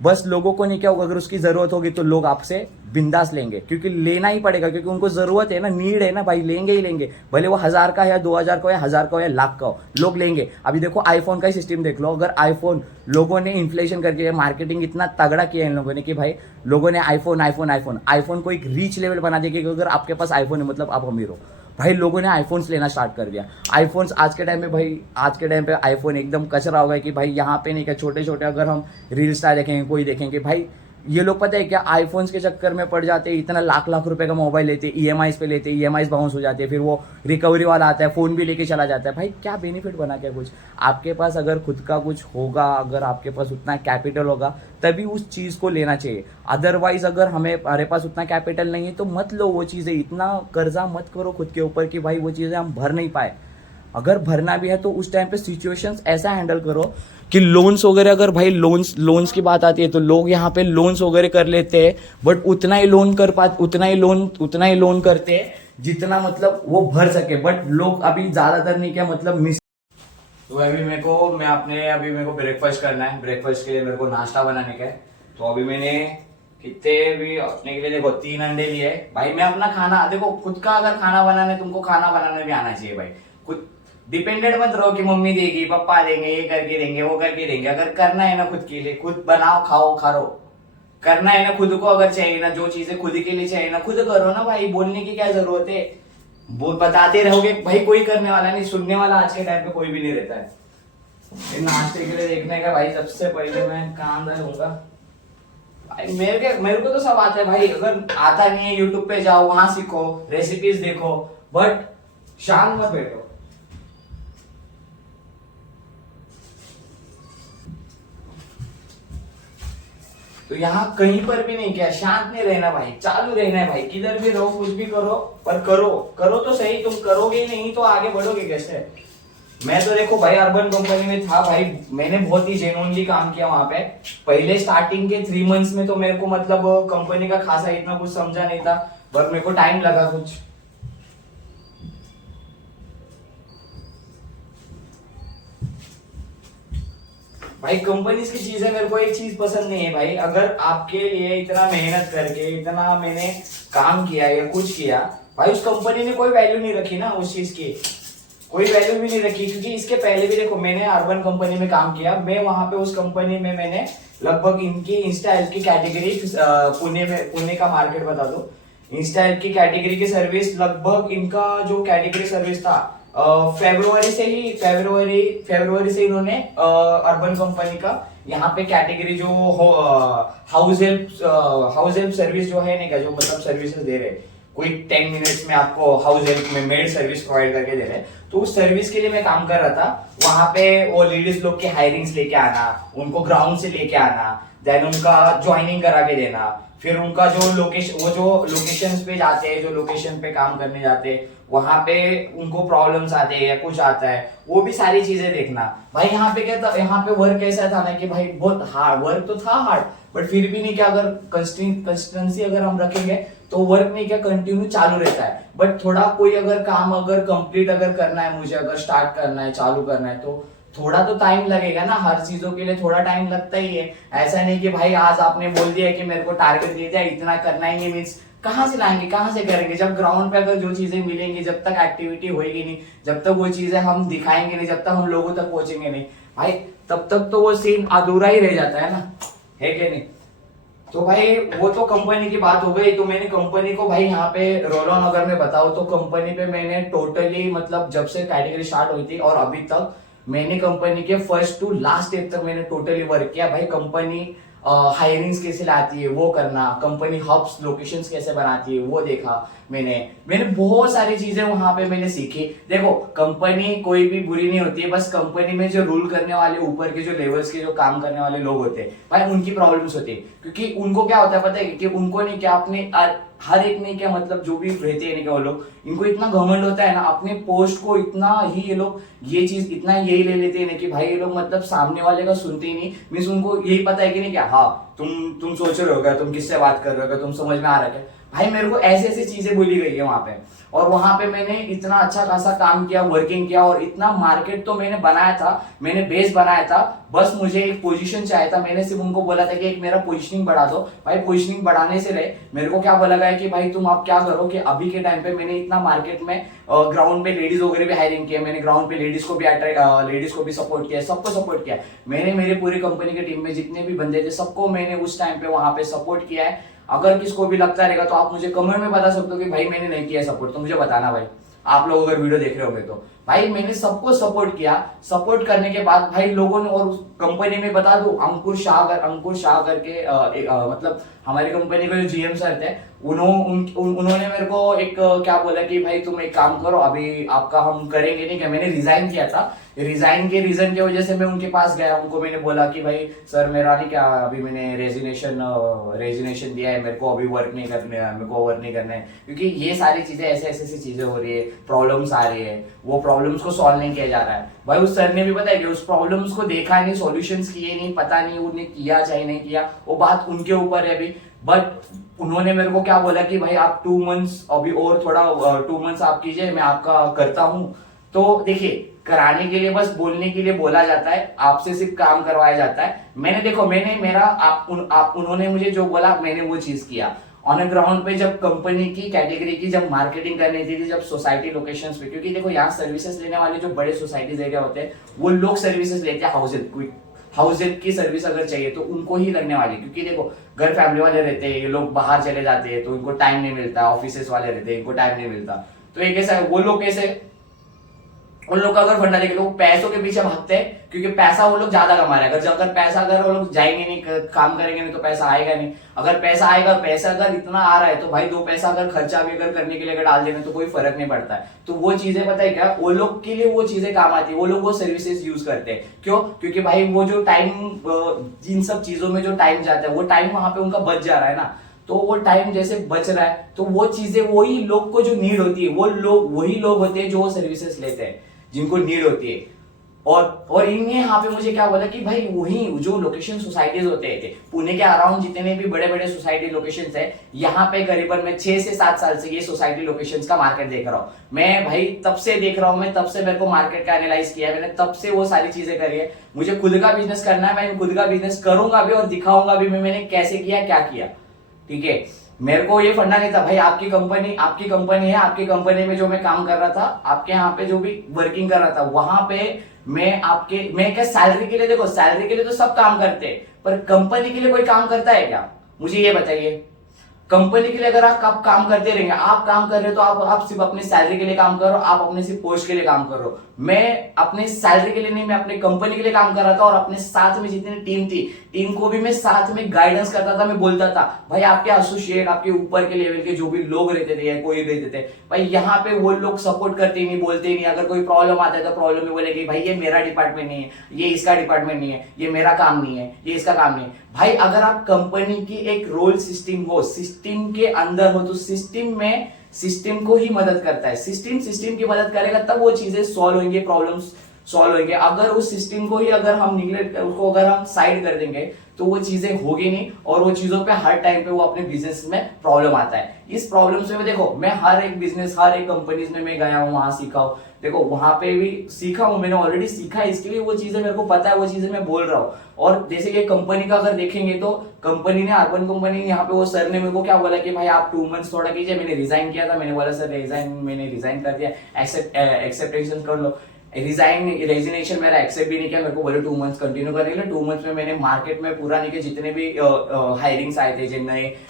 बस लोगों को नहीं क्या होगा, अगर उसकी ज़रूरत होगी तो लोग आपसे बिंदास लेंगे, क्योंकि लेना ही पड़ेगा, क्योंकि उनको ज़रूरत है ना, नीड है ना भाई, लेंगे ही लेंगे, भले वो 1000 का या 2000 का या 1000 का या लाख का हो, लोग लेंगे। अभी देखो आईफोन का ही सिस्टम देख लो, अगर आईफोन लोगों ने इन्फ्लेशन करके मार्केटिंग इतना तगड़ा किया इन लोगों ने कि भाई लोगों ने आईफोन को एक रीच लेवल बना दिया कि अगर आपके पास आईफोन है मतलब आप अमीर हो भाई। लोगों ने आईफोन्स लेना स्टार्ट कर दिया। आईफोन्स आज के टाइम में भाई, आज के टाइम पे आईफोन एकदम कचरा हो गया कि भाई यहाँ पे नहीं, क्या छोटे छोटे अगर हम रील स्टार देखेंगे, कोई देखेंगे भाई, ये लोग पता है क्या आईफोन्स के चक्कर में पड़ जाते हैं, इतना लाख लाख रुपए का मोबाइल लेते हैं, ईएमआईज पे लेते हैं, ईएमआईज बाउंस हो जाते हैं, फिर वो रिकवरी वाला आता है, फोन भी लेके चला जाता है। भाई क्या बेनिफिट बना क्या कुछ? आपके पास अगर खुद का कुछ होगा, अगर आपके पास उतना कैपिटल होगा तभी उस चीज को लेना चाहिए। अदरवाइज अगर हमारे पास उतना कैपिटल नहीं है तो मत लो वो चीजें, इतना कर्जा मत करो खुद के ऊपर कि भाई वो चीजें हम भर नहीं पाए। अगर भरना भी है तो उस टाइम पे सिचुएशंस ऐसा हैंडल करो कि लोन्स वगैरह, अगर भाई लोन्स की बात आती है तो लोग यहाँ पे लोन्स वगैरह कर लेते हैं, बट उतना ही लोन करते हैं जितना मतलब वो भर सके, बट लोग अभी ज्यादातर नहीं क्या मतलब मिस। तो अभी मेरे को ब्रेकफास्ट करना है, ब्रेकफास्ट के लिए मेरे को नाश्ता बनाने का है। तो अभी मैंने कितने भी अपने के लिए देखो 3 अंडे लिए भाई। मैं अपना खाना देखो, खुद का अगर खाना बनाना है, तुमको खाना बनाना भी आना चाहिए भाई। खुद डिपेंडेंट मत रहो कि मम्मी देगी, पापा देंगे, ये करके देंगे, वो करके देंगे। अगर करना है ना खुद के लिए, खुद बनाओ, खाओ, करना है ना खुद को, अगर चाहिए ना जो चीजें खुद के लिए चाहिए ना, खुद करो ना भाई। बोलने की क्या जरूरत है, वो बताते रहोगे भाई, कोई करने वाला नहीं, सुनने वाला आज के टाइम पे कोई भी नहीं रहता है। नाश्ते के लिए देखने का भाई, सबसे पहले मैं काम रहूंगा भाई। मेरे को तो सब आता है भाई, अगर आता नहीं है यूट्यूब पे जाओ, वहां सीखो, रेसिपीज देखो, बट शांत मत बैठो। तो यहाँ कहीं पर भी नहीं क्या, शांत नहीं रहना भाई, चालू रहना है भाई। किधर भी रहो, कुछ भी करो, पर करो तो सही। तुम करोगे ही नहीं तो आगे बढ़ोगे कैसे? मैं तो देखो भाई अर्बन कंपनी में था भाई, मैंने बहुत ही जेन्युइनली काम किया वहां पे। पहले स्टार्टिंग के 3 मंथ्स में तो मेरे को मतलब कंपनी का खासा इतना कुछ समझा नहीं था, बट मेरे को टाइम लगा कुछ। भाई कंपनीज की चीजें मेरे को एक चीज पसंद नहीं है भाई, अगर आपके लिए इतना मेहनत करके इतना मैंने काम किया या कुछ किया, भाई उस कंपनी ने कोई वैल्यू नहीं रखी ना उस चीज की, कोई वैल्यू भी नहीं रखी। क्योंकि इसके पहले भी देखो मैंने अर्बन कंपनी में काम किया, मैं वहां पे उस कंपनी में मैंने लगभग इनकी इंस्टा हेल्थ की कैटेगरी, पुणे का मार्केट बता दो, इंस्टा हेल्थ की कैटेगरी की सर्विस, लगभग इनका जो कैटेगरी सर्विस था फरवरी से इन्होंने अर्बन कंपनी का यहाँ पे कैटेगरी जो हाउस हेल्प सर्विस जो है नहीं क्या, जो मतलब सर्विसेज दे रहे, कोई 10 मिनट्स में आपको हाउस हेल्प में मेड सर्विस प्रोवाइड करके दे रहे, तो उस सर्विस के लिए मैं काम कर रहा था। वहां पे वो लेडीज लोग के हायरिंग्स लेके आना, उनको ग्राउंड से लेके आना, देन उनका ज्वाइनिंग करा के देना, फिर उनका जो लोकेशन पे जाते हैं, जो लोकेशन पे काम करने जाते हैं, वहां पे उनको प्रॉब्लम्स आते हैं या कुछ आता है, वो भी सारी चीजें देखना। भाई यहाँ पे क्या था, यहाँ पे वर्क ऐसा था ना कि भाई बहुत हार्ड वर्क तो था, हार्ड, बट फिर भी नहीं क्या, अगर कंसिस्टेंसी अगर हम रखेंगे तो वर्क नहीं क्या कंटिन्यू चालू रहता है। बट थोड़ा कोई अगर काम अगर कंप्लीट अगर करना है, मुझे अगर स्टार्ट करना है, चालू करना है, तो थोड़ा तो टाइम लगेगा ना, हर चीजों के लिए थोड़ा टाइम लगता ही है। ऐसा नहीं कि भाई आज आपने बोल दिया कि मेरे को टारगेट दे दिया इतना करना ही है, मीन्स कहाँ से लाएंगे, कहाँ से करेंगे, जब ग्राउंड पे अगर जो चीजें मिलेंगी, जब तक एक्टिविटी होएगी नहीं, जब तक वो चीजें हम दिखाएंगे नहीं, जब तक हम लोगों तक पहुंचेंगे नहीं भाई, तब तक तो वो सीन अधूरा ही रह जाता है ना, है कि नहीं। तो भाई वो तो कंपनी की बात हो गई। तो मैंने कंपनी को भाई यहाँ पे रोल ऑन अगर मैं बताऊँ तो कंपनी पे मैंने टोटली मतलब जब से कैटेगरी स्टार्ट हुई थी और अभी तक मैंने कंपनी के फर्स्ट टू लास्ट स्टेप तक मैंने टोटली वर्क किया। भाई कंपनी हायरिंग्स कैसे लाती है वो करना, कंपनी हब्स लोकेशंस कैसे बनाती है वो देखा मैंने बहुत सारी चीजें वहां पे मैंने सीखी। देखो कंपनी कोई भी बुरी नहीं होती है, बस कंपनी में जो रूल करने वाले ऊपर के जो लेवल्स के जो काम करने वाले लोग होते हैं भाई, उनकी प्रॉब्लम्स होती है। क्योंकि उनको क्या होता है पता है कि उनको नहीं क्या अपने हर एक ने क्या मतलब जो भी रहते हैं क्या वो लोग, इनको इतना घमंड होता है ना अपने पोस्ट को, इतना ही ये लोग ये चीज इतना यही ले लेते हैं ना कि भाई ये लोग मतलब सामने वाले का सुनते ही नहीं, मीन्स उनको यही पता है कि नहीं क्या, हाँ तुम सोच रहे हो क्या, तुम किससे बात कर रहे हो क्या, तुम समझ में आ रहा है। भाई मेरे को ऐसी ऐसी चीजें बोली गई है वहां पे, और वहां पे मैंने इतना अच्छा खासा काम किया, वर्किंग किया, और इतना मार्केट तो मैंने बनाया था, मैंने बेस बनाया था। बस मुझे एक पोजीशन चाहिए था, मैंने सिर्फ उनको बोला था कि एक मेरा पोजीशनिंग बढ़ा दो। भाई पोजीशनिंग बढ़ाने से रहे मेरे को क्या बोला गया कि भाई तुम आप क्या करो कि अभी के टाइम पे मैंने इतना मार्केट में ग्राउंड पे लेडीज वगैरह भी हायरिंग किया, मैंने ग्राउंड पे लेडीज को भी सपोर्ट किया, सबको सपोर्ट किया मैंने। मेरे पूरी कंपनी के टीम में जितने भी बंदे थे सबको मैंने उस टाइम पे वहां पे सपोर्ट किया है। अगर किसको भी लगता रहेगा तो आप मुझे कमेंट में बता सकते हो कि भाई मैंने नहीं किया सपोर्ट, तो मुझे बताना भाई, आप लोग अगर वीडियो देख रहे होंगे तो। भाई मैंने सबको सपोर्ट किया, सपोर्ट करने के बाद भाई लोगों ने, और कंपनी में बता दो अंकुर शाह करके मतलब हमारी कंपनी के जो जीएम सर थे, उन्होंने मेरे को एक क्या बोला कि भाई तुम एक काम करो, अभी आपका हम करेंगे नहीं क्या। मैंने रिजाइन किया था, रिजाइन के रीजन की वजह से मैं उनके पास गया, उनको मैंने बोला कि भाई सर मेरा नहीं क्या, अभी मैंने रेजिग्नेशन दिया है, मेरे को अभी वर्क नहीं करने, मेरे को वर्क नहीं करना है, क्योंकि ये सारी चीजें ऐसी चीजें हो रही है, प्रॉब्लम्स आ रही है, वो प्रॉब्लम्स को सॉल्व नहीं किया जा रहा है। भाई उस सर ने भी पता है कि उस प्रॉब्लम्स को देखा नहीं, सॉल्यूशंस किए नहीं, पता नहीं उन्हें किया चाहे नहीं किया, वो बात उनके ऊपर है अभी। बट उन्होंने मेरे को क्या बोला कि भाई आप 2 मंथ्स अभी और थोड़ा 2 मंथ्स आप कीजिए, मैं आपका करता हूं। तो देखिए कराने के लिए बस बोलने के लिए बोला जाता है, आपसे सिर्फ काम करवाया जाता है। उन्होंने मुझे जो बोला मैंने वो चीज किया ऑन ग्राउंड पे। जब कंपनी की कैटेगरी की जब मार्केटिंग करनी थी, जब सोसाइटी लोकेशंस पे, क्योंकि देखो यहाँ सर्विसेज लेने वाले जो बड़े सोसाइटीज एरिया होते हैं वो लोग सर्विसेज लेते हैं, हाउस हेल्प की सर्विस अगर चाहिए तो उनको ही लगने वाली। क्योंकि देखो घर फैमिली वाले रहते हैं, ये लोग बाहर चले जाते हैं तो इनको टाइम नहीं मिलता, ऑफिसेस वाले रहते हैं इनको टाइम नहीं मिलता, तो एक ऐसा वो लोग कैसे, उन लोग का अगर फंडा लेके लोग पैसों के पीछे भागते हैं, क्योंकि पैसा वो लोग ज्यादा कमा रहे हैं। अगर वो लोग जाएंगे नहीं, काम करेंगे नहीं तो पैसा आएगा नहीं। अगर पैसा आएगा, पैसा अगर इतना आ रहा है तो भाई 2 पैसा अगर खर्चा भी अगर करने के लिए अगर डाल देंगे तो कोई फर्क नहीं पड़ता है। तो वो चीजें पता है क्या, वो लोग के लिए वो चीजें काम आती है, वो लोग वो सर्विसेज यूज करते हैं। क्यों? क्योंकि भाई वो जो टाइम, जिन सब चीजों में जो टाइम जाता है वो टाइम वहां पे उनका बच जा रहा है ना, तो वो टाइम जैसे बच रहा है तो वो चीजें वही लोग को जो नीड होती है, वो लोग वही लोग होते हैं जो वो सर्विसेज लेते हैं। जिनको नीड होती है। और इनने यहाँ पे मुझे क्या बोला कि भाई वही जो लोकेशन सोसाइटीज होते थे पुणे के अराउंड जितने भी बड़े बड़े सोसाइटी लोकेशंस है, यहाँ पे करीबन मैं 6 से 7 साल से ये सोसाइटी लोकेशंस का मार्केट देख रहा हूँ। मैं भाई तब से देख रहा हूँ, मैं तब से मेरे को मार्केट का एनालाइज किया है, मैंने तब से वो सारी चीजें करी है। मुझे खुद का बिजनेस करना है, मैं खुद का बिजनेस करूंगा भी और दिखाऊंगा भी मैंने कैसे किया क्या किया। ठीक है, मेरे को ये फंडा नहीं था भाई आपकी कंपनी है, आपकी कंपनी में जो मैं काम कर रहा था, आपके यहाँ पे जो भी वर्किंग कर रहा था वहां पे मैं क्या सैलरी के लिए, देखो सैलरी के लिए तो सब काम करते हैं, पर कंपनी के लिए कोई काम करता है क्या? मुझे ये बताइए। कंपनी के लिए अगर आप काम करते रहेंगे, आप काम कर रहे हो तो आप सिर्फ अपनी सैलरी के लिए काम करो, आप अपने सिर्फ पोस्ट के लिए काम कर रहे हो। मैं अपने सैलरी के लिए नहीं, मैं अपने कंपनी के लिए काम कर रहा था और अपने साथ में जितनी टीम थी, टीम को भी मैं साथ में गाइडेंस करता था। मैं बोलता था भाई आपके एसोसिएट, आपके ऊपर के लेवल के जो भी लोग रहते थे या कोई रहते थे भाई, यहाँ पे वो लोग सपोर्ट करते नहीं, बोलते नहीं। अगर कोई प्रॉब्लम आता है तो प्रॉब्लम में बोले कि भाई ये मेरा डिपार्टमेंट नहीं है, ये इसका डिपार्टमेंट नहीं है, ये मेरा काम नहीं है, ये इसका काम नहीं है। भाई अगर आप कंपनी की एक रोल सिस्टम हो, सिस्टम के अंदर हो, तो सिस्टम को ही मदद करता है। सिस्टम की मदद करेगा तब वो चीजें सॉल्व होंगे, प्रॉब्लम्स सॉल्व होंगे। अगर उस सिस्टम को ही अगर हम निगलेक्ट, उसको अगर हम साइड कर देंगे तो वो चीजें होगी नहीं, और वो चीजों पे हर टाइम पे वो अपने बिजनेस में प्रॉब्लम आता है। इस प्रॉब्लम्स में देखो मैं हर एक बिजनेस, हर एक कंपनीज में मैं गया हूँ, वहां सीखा हूँ। देखो वहां पे भी सीखा हूं, मैंने ऑलरेडी सीखा है, इसके लिए वो चीजें मेरे को पता है, वो चीजें मैं बोल रहा हूँ। और जैसे कि कंपनी का अगर देखेंगे तो कंपनी ने, अर्बन कंपनी ने, यहाँ पे वो सर ने मेरे को क्या बोला कि भाई आप 2 मंथ्स थोड़ा कीजिए। मैंने रिजाइन किया था, मैंने बोला सर मैंने रिजाइन कर दिया, एक्सेप्टेशन कर लो। रेजिग्नेशन मेरा एक्सेप्ट भी नहीं किया, मेरे को बोले 2 मंथ्स कंटिन्यू करने के लिए। 2 मंथ्स में मैंने मार्केट में पूरा नहीं किया, जितने भी हायरिंग्स आए थे, जिन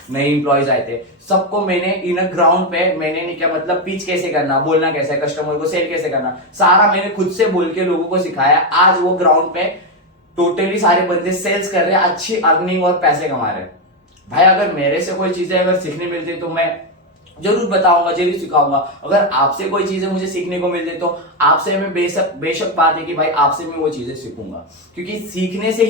नए इंप्लॉयज आए थे, सबको मैंने इन ग्राउंड पे मैंने नहीं किया, मतलब पिच कैसे करना, बोलना कैसे, कस्टमर को सेल कैसे करना, सारा मैंने खुद से बोल के लोगों को सिखाया। आज वो ग्राउंड पे टोटली सारे बंदे सेल्स कर रहे हैं, अच्छी अर्निंग और पैसे कमा रहे हैं। भाई अगर मेरे से कोई चीजें अगर सीखने मिलती तो मैं जरूर बताऊंगा, जरूर सिखाऊंगा। अगर आपसे कोई चीजें मुझे सीखने को मिलती तो आपसे मैं बेशक बात है कि भाई आपसे मैं वो चीजें सीखूंगा, क्योंकि सीखने से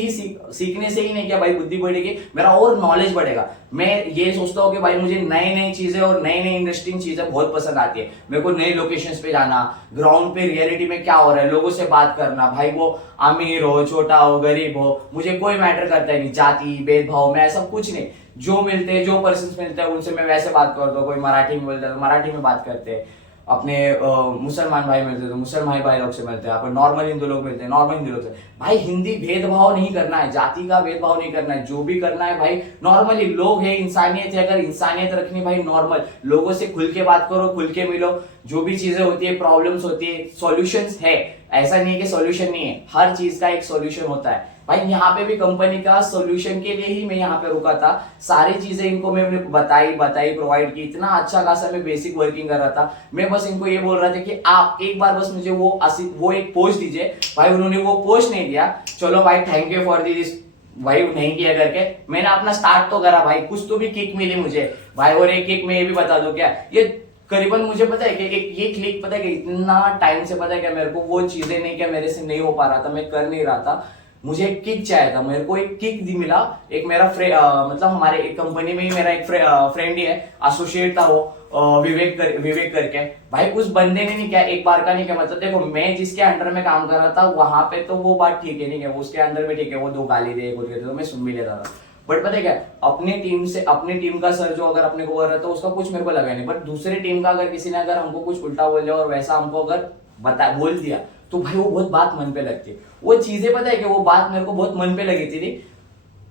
ही नहीं क्या भाई बुद्धि बढ़ेगी, मेरा और नॉलेज बढ़ेगा। मैं ये सोचता हूँ कि भाई मुझे नई नई चीजें और नई नई इंटरेस्टिंग चीजें बहुत पसंद आती है। मेरे को नए लोकेशंस पे जाना, ग्राउंड पे रियलिटी में क्या हो रहा है, लोगों से बात करना, भाई वो अमीर हो, छोटा हो, गरीब हो, मुझे कोई मैटर करता है नहीं, जाति भेदभाव में ऐसा कुछ नहीं। जो मिलते हैं, जो पर्सन मिलते हैं उनसे मैं वैसे बात करता हूँ। कोई मराठी में बोलता है तो मराठी में बात करते हैं, अपने मुसलमान भाई मिलते हैं तो मुसलमान भाई लोग से मिलते हैं, अपन नॉर्मल हिंदू लोग मिलते हैं नॉर्मल हिंदू लोग से। भाई हिंदी भेदभाव नहीं करना है, जाति का भेदभाव नहीं करना है, जो भी करना है भाई नॉर्मली लोग है, इंसानियत है। अगर इंसानियत रखनी भाई, नॉर्मल लोगों से खुल के बात करो, खुल के मिलो। जो भी चीजें होती है, प्रॉब्लम्स होती है, सॉल्यूशंस है। ऐसा नहीं है कि सॉल्यूशन नहीं है, हर चीज का एक सॉल्यूशन होता है। भाई यहाँ पे भी कंपनी का सॉल्यूशन के लिए ही मैं यहाँ पे रुका था। सारी चीजें इनको मैंने बताई प्रोवाइड की। इतना अच्छा खासा मैं बेसिक वर्किंग कर रहा था। मैं बस इनको ये बोल रहा था कि आप एक बार बस मुझे वो एक पोस्ट दीजिए। भाई उन्होंने वो पोस्ट नहीं दिया, चलो भाई थैंक यू फॉर दिस भाई, नहीं किया करके मैंने अपना स्टार्ट तो करा भाई, कुछ तो भी किक मिली मुझे भाई। और एक मैं ये भी बता दूं क्या, ये करीबन मुझे पता है कि ये क्लिक पता है कि इतना टाइम से पता है क्या, मेरे को वो चीजें नहीं, क्या मेरे से नहीं हो पा रहा था, मैं कर नहीं रहा था, मुझे एक किक चाहिए था। मेरे को एक किक दी मिला। एक मेरा मतलब हमारे एक कंपनी में ही मेरा एक फ्रेंड ही है, एसोसिएट था वो, विवेक करके। भाई उस बंदे ने नहीं किया, एक बार का नहीं किया। मतलब देखो मैं जिसके अंडर में काम कर रहा था वहां पे तो वो बात ठीक है, नहीं है उसके अंदर में ठीक है, वो 2 गाली दे कुछ तो मैं सुन भी लेता था। बट पता है क्या, अपनी टीम का सर जो अगर अपने को बोल रहा था उसका कुछ मेरे को लगा नहीं, बट दूसरी टीम का अगर किसी ने अगर हमको कुछ उल्टा बोल दिया और वैसा हमको अगर बोल दिया तो भाई वो बहुत बात मन पे लगती है। वो चीजें पता है कि वो बात मेरे को बहुत मन पे लगी थी।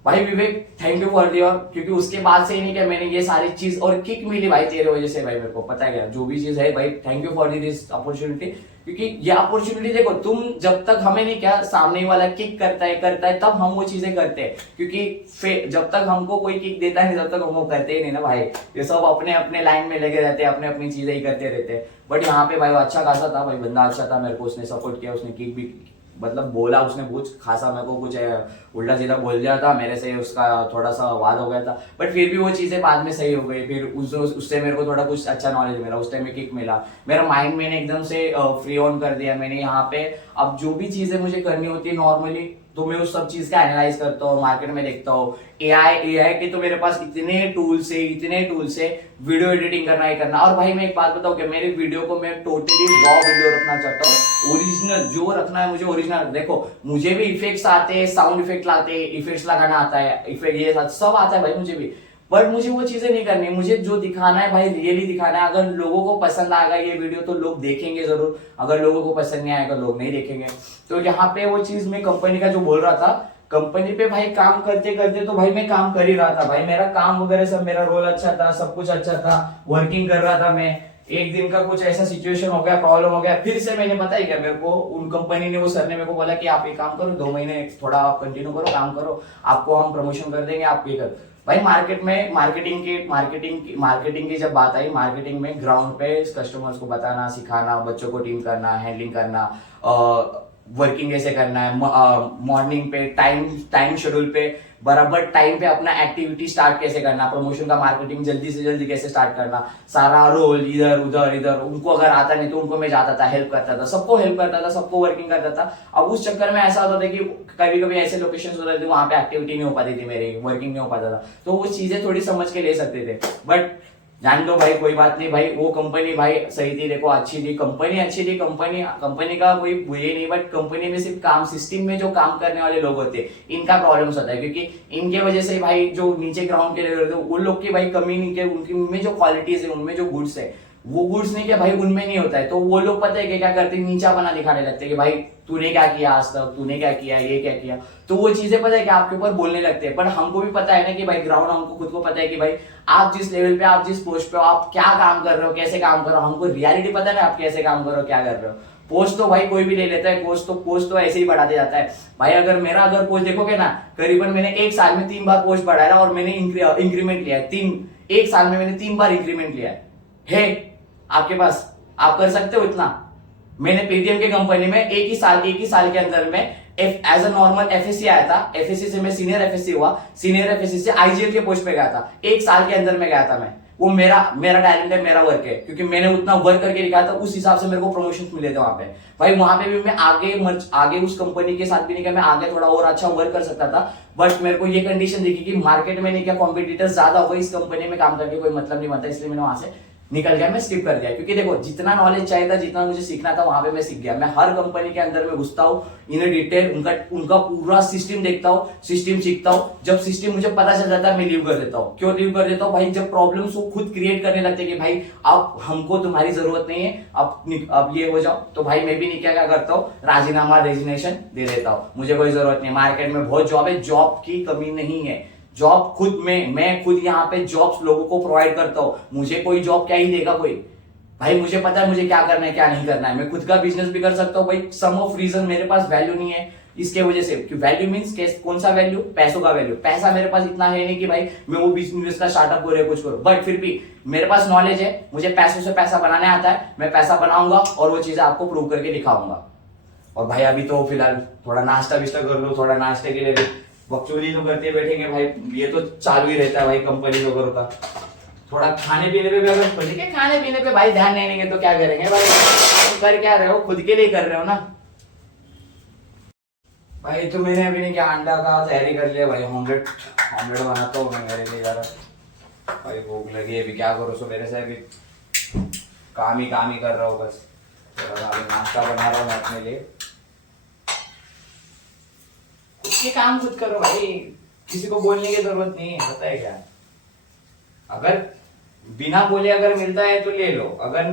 भाई विवेक थैंक यू फॉर दियर, क्योंकि उसके बाद से ही नहीं क्या मैंने ये सारी चीज और किक मिली भाई तेरे वजह से। भाई मेरे को पता है क्या, जो भी चीज है भाई thank you for this opportunity, क्योंकि ये अपॉर्चुनिटी देखो तुम जब तक हमें नहीं क्या सामने वाला किक करता है तब हम वो चीजें करते हैं, क्योंकि जब तक हमको कोई किक देता है जब तक हम वो करते ही नहीं ना भाई। ये सब अपने अपने लाइन में लगे रहते हैं, अपने अपनी चीजें ही करते रहते हैं। बट यहाँ पे भाई वो अच्छा खासा था भाई, बंदा अच्छा था, मेरे को उसने सपोर्ट किया, उसने किक भी मतलब बोला, उसने कुछ खासा मेरे को कुछ उल्टा सीधा बोल दिया था, मेरे से उसका थोड़ा सा वाद हो गया था। बट फिर भी वो चीजें बाद में सही हो गई। फिर उससे मेरे को थोड़ा कुछ अच्छा नॉलेज मिला, उस टाइम में किक मिला, मेरा माइंड मैंने एकदम से फ्री ऑन कर दिया मैंने यहाँ पे। अब जो भी चीजें मुझे करनी होती है नॉर्मली तो मैं उस सब चीज का एनालाइज करता हूँ, मार्केट में देखता हूँ। एआई के तो मेरे पास इतने टूल्स है वीडियो एडिटिंग करना ही करना। और भाई मैं एक बात बताऊँ कि मेरी वीडियो को मैं टोटली रॉ वीडियो रखना चाहता हूँ, ओरिजिनल जो रखना है मुझे ओरिजिनल। देखो मुझे भी इफेक्ट्स आते हैं, साउंड इफेक्ट लाते हैं, इफेक्ट्स लगाना आता है, इफेक्ट ये सब आता है भाई मुझे भी, बट मुझे वो चीजें नहीं करनी। मुझे जो दिखाना है भाई रियली दिखाना है। अगर लोगों को पसंद आएगा ये वीडियो तो लोग देखेंगे जरूर, अगर लोगों को पसंद नहीं आएगा लोग नहीं देखेंगे। तो यहाँ पे वो चीज मैं कंपनी का जो बोल रहा था, कंपनी पे भाई काम करते करते तो भाई मैं काम कर ही रहा था भाई, मेरा काम वगैरह सब, मेरा रोल अच्छा था, सब कुछ अच्छा था, वर्किंग कर रहा था मैं। एक दिन का कुछ ऐसा सिचुएशन हो गया, प्रॉब्लम हो गया, फिर से मैंने पता है क्या मेरे को उन कंपनी ने, वो सर ने मेरे को बोला कि आप ये काम करो, 2 महीने थोड़ा आप कंटिन्यू करो, काम करो, आपको हम प्रमोशन कर देंगे, आप ये कर। भाई मार्केट में मार्केटिंग की जब बात आई, मार्केटिंग में ग्राउंड पे कस्टमर्स को बताना, सिखाना, बच्चों को टीम करना, हैंडलिंग करना, वर्किंग कैसे करना है, मॉर्निंग पे टाइम शेड्यूल पे बराबर टाइम पे अपना एक्टिविटी स्टार्ट कैसे करना, प्रमोशन का मार्केटिंग जल्दी से जल्दी कैसे स्टार्ट करना, सारा रोल इधर उधर उनको अगर आता नहीं तो उनको मैं जाता था, हेल्प करता था, सबको हेल्प करता था, सबको वर्किंग करता था। अब उस चक्कर में ऐसा होता था कि कभी कभी ऐसे लोकेशन होते थे वहां पे एक्टिविटी नहीं हो पाती थी, मेरी वर्किंग नहीं हो पाता था, तो वो चीजें थोड़ी समझ के ले सकते थे। बट जान दो भाई, कोई बात नहीं भाई, वो कंपनी भाई सही थी, देखो अच्छी थी, कंपनी अच्छी थी, कंपनी का कोई ये नहीं, बट कंपनी में सिर्फ काम, सिस्टम में जो काम करने वाले लोग होते हैं इनका प्रॉब्लम्स होता है, क्योंकि इनके वजह से भाई जो नीचे ग्राउंड के लेवल होते हैं उन लोग की भाई कमी नहीं है, उनकी उनमें जो क्वालिटीज है, उनमें जो गुड्स है वो गुड्स नहीं क्या भाई उनमें नहीं होता है। तो वो लोग पता है कि क्या करते हैं, नीचा बना दिखाने लगते हैं कि भाई तूने क्या किया आज तक, तूने क्या किया, ये क्या किया, तो वो चीजें पता है कि आपके ऊपर बोलने लगते हैं। पर हमको भी पता है ना कि भाई ग्राउंड, हमको खुद को पता है कि भाई आप जिस लेवल पे, आप जिस पोस्ट पे हो, आप क्या काम कर रहे हो, कैसे काम कर रहे हो, हमको रियलिटी पता है ना आप कैसे काम कर रहे हो, क्या कर रहे हो। पोस्ट तो भाई कोई भी ले लेता है, पोस्ट तो ऐसे ही बढ़ाते जाता है भाई। अगर पोस्ट देखोगे ना, करीबन मैंने एक साल में 3 बार पोस्ट बढ़ाया और मैंने इंक्रीमेंट लिया है, एक साल में मैंने 3 बार इंक्रीमेंट लिया है आपके पास, आप कर सकते हो इतना। मैंने पेटीएम के कंपनी में एक ही साल के अंदर में एज अ नॉर्मल एफएससी आया था, एफएससी से मैं सीनियर एफएससी हुआ, सीनियर एफएससी से आईजीएल के पोस्ट पे गया था, एक साल के अंदर में गया था मैं। वो मेरा टैलेंट है, मेरा वर्क है, क्योंकि मैंने उतना वर्क करके दिखाया था, उस हिसाब से मेरे को प्रमोशन मिले थे वहां पे भाई। वहां पे भी मैं आगे उस कंपनी के साथ भी नहीं किया, मैं आगे थोड़ा और अच्छा वर्क कर सकता था, बट मेरे को ये कंडीशन दिखी कि मार्केट में नहीं क्या, कॉम्पिटिटर्स ज्यादा हो गए, इस कंपनी में काम करके कोई मतलब नहीं बनता, इसलिए मैंने वहां से निकल गया, मैं स्किप कर दिया। क्योंकि देखो जितना नॉलेज चाहिए था, जितना मुझे सीखना था वहां पे मैं सीख गया। मैं हर कंपनी के अंदर में घुसता हूँ, इन डिटेल उनका पूरा सिस्टम देखता हूँ, सिस्टम सीखता हूँ। जब सिस्टम मुझे पता चल जाता है मैं लीव कर देता हूँ। क्यों लीव कर देता हूँ भाई, जब प्रॉब्लम्स वो खुद क्रिएट करने लगते कि भाई अब हमको तुम्हारी जरूरत नहीं है, अब ये हो जाओ, तो भाई मैं भी नहीं क्या करता हूँ, राजीनामा रेजिग्नेशन दे देता हूँ, मुझे कोई जरूरत नहीं। मार्केट में बहुत जॉब है, जॉब की कमी नहीं है, जॉब खुद में, मैं खुद यहाँ पे जॉब्स लोगों को प्रोवाइड करता हूँ। मुझे कोई जॉब क्या ही देगा कोई भाई, मुझे पता है मुझे क्या करना है क्या नहीं करना है। मैं खुद का बिजनेस भी कर सकता हूँ भाई। सम ऑफ रीजन मेरे पास वैल्यू नहीं है इसके वजह से, कि वैल्यू मींस कौन सा वैल्यू, पैसों का वैल्यू। पैसा मेरे पास इतना है नहीं कि भाई मैं वो बिजनेस का स्टार्टअप करूँ कुछ करूँ, बट फिर भी मेरे पास नॉलेज है, मुझे पैसों से पैसा बनाने आता है, मैं पैसा बनाऊंगा और वो चीजें आपको प्रूव करके दिखाऊंगा। और भाई अभी तो फिलहाल थोड़ा नाश्ता विश्ता कर लो, थोड़ा नाश्ते के लिए भी बकचोदी तो करते बैठेंगे भाई, ये तो चालू ही रहता है भाई कंपनी वगैरह का। थोड़ा खाने पीने पे भी, अगर ठीक है खाने पीने पे भाई ध्यान नहीं देंगे तो क्या करेंगे भाई, कर क्या रहे हो, खुद के लिए कर रहे हो ना भाई। तो मैंने अभी नहीं क्या, अंडा का तैयारी कर लिया भाई, ऑमलेट बनाता हूँ मैं मेरे लिए यार। भाई भूख लगी है, अभी क्या करो, सो मेरे से अभी काम ही कर रहा हूँ बस। अभी नाश्ता बना रहा हूँ मैं अपने लिए, ये काम खुद करो भाई, किसी को बोलने की जरूरत नहीं है, पता है क्या। अगर बिना बोले अगर मिलता है तो ले लो, अगर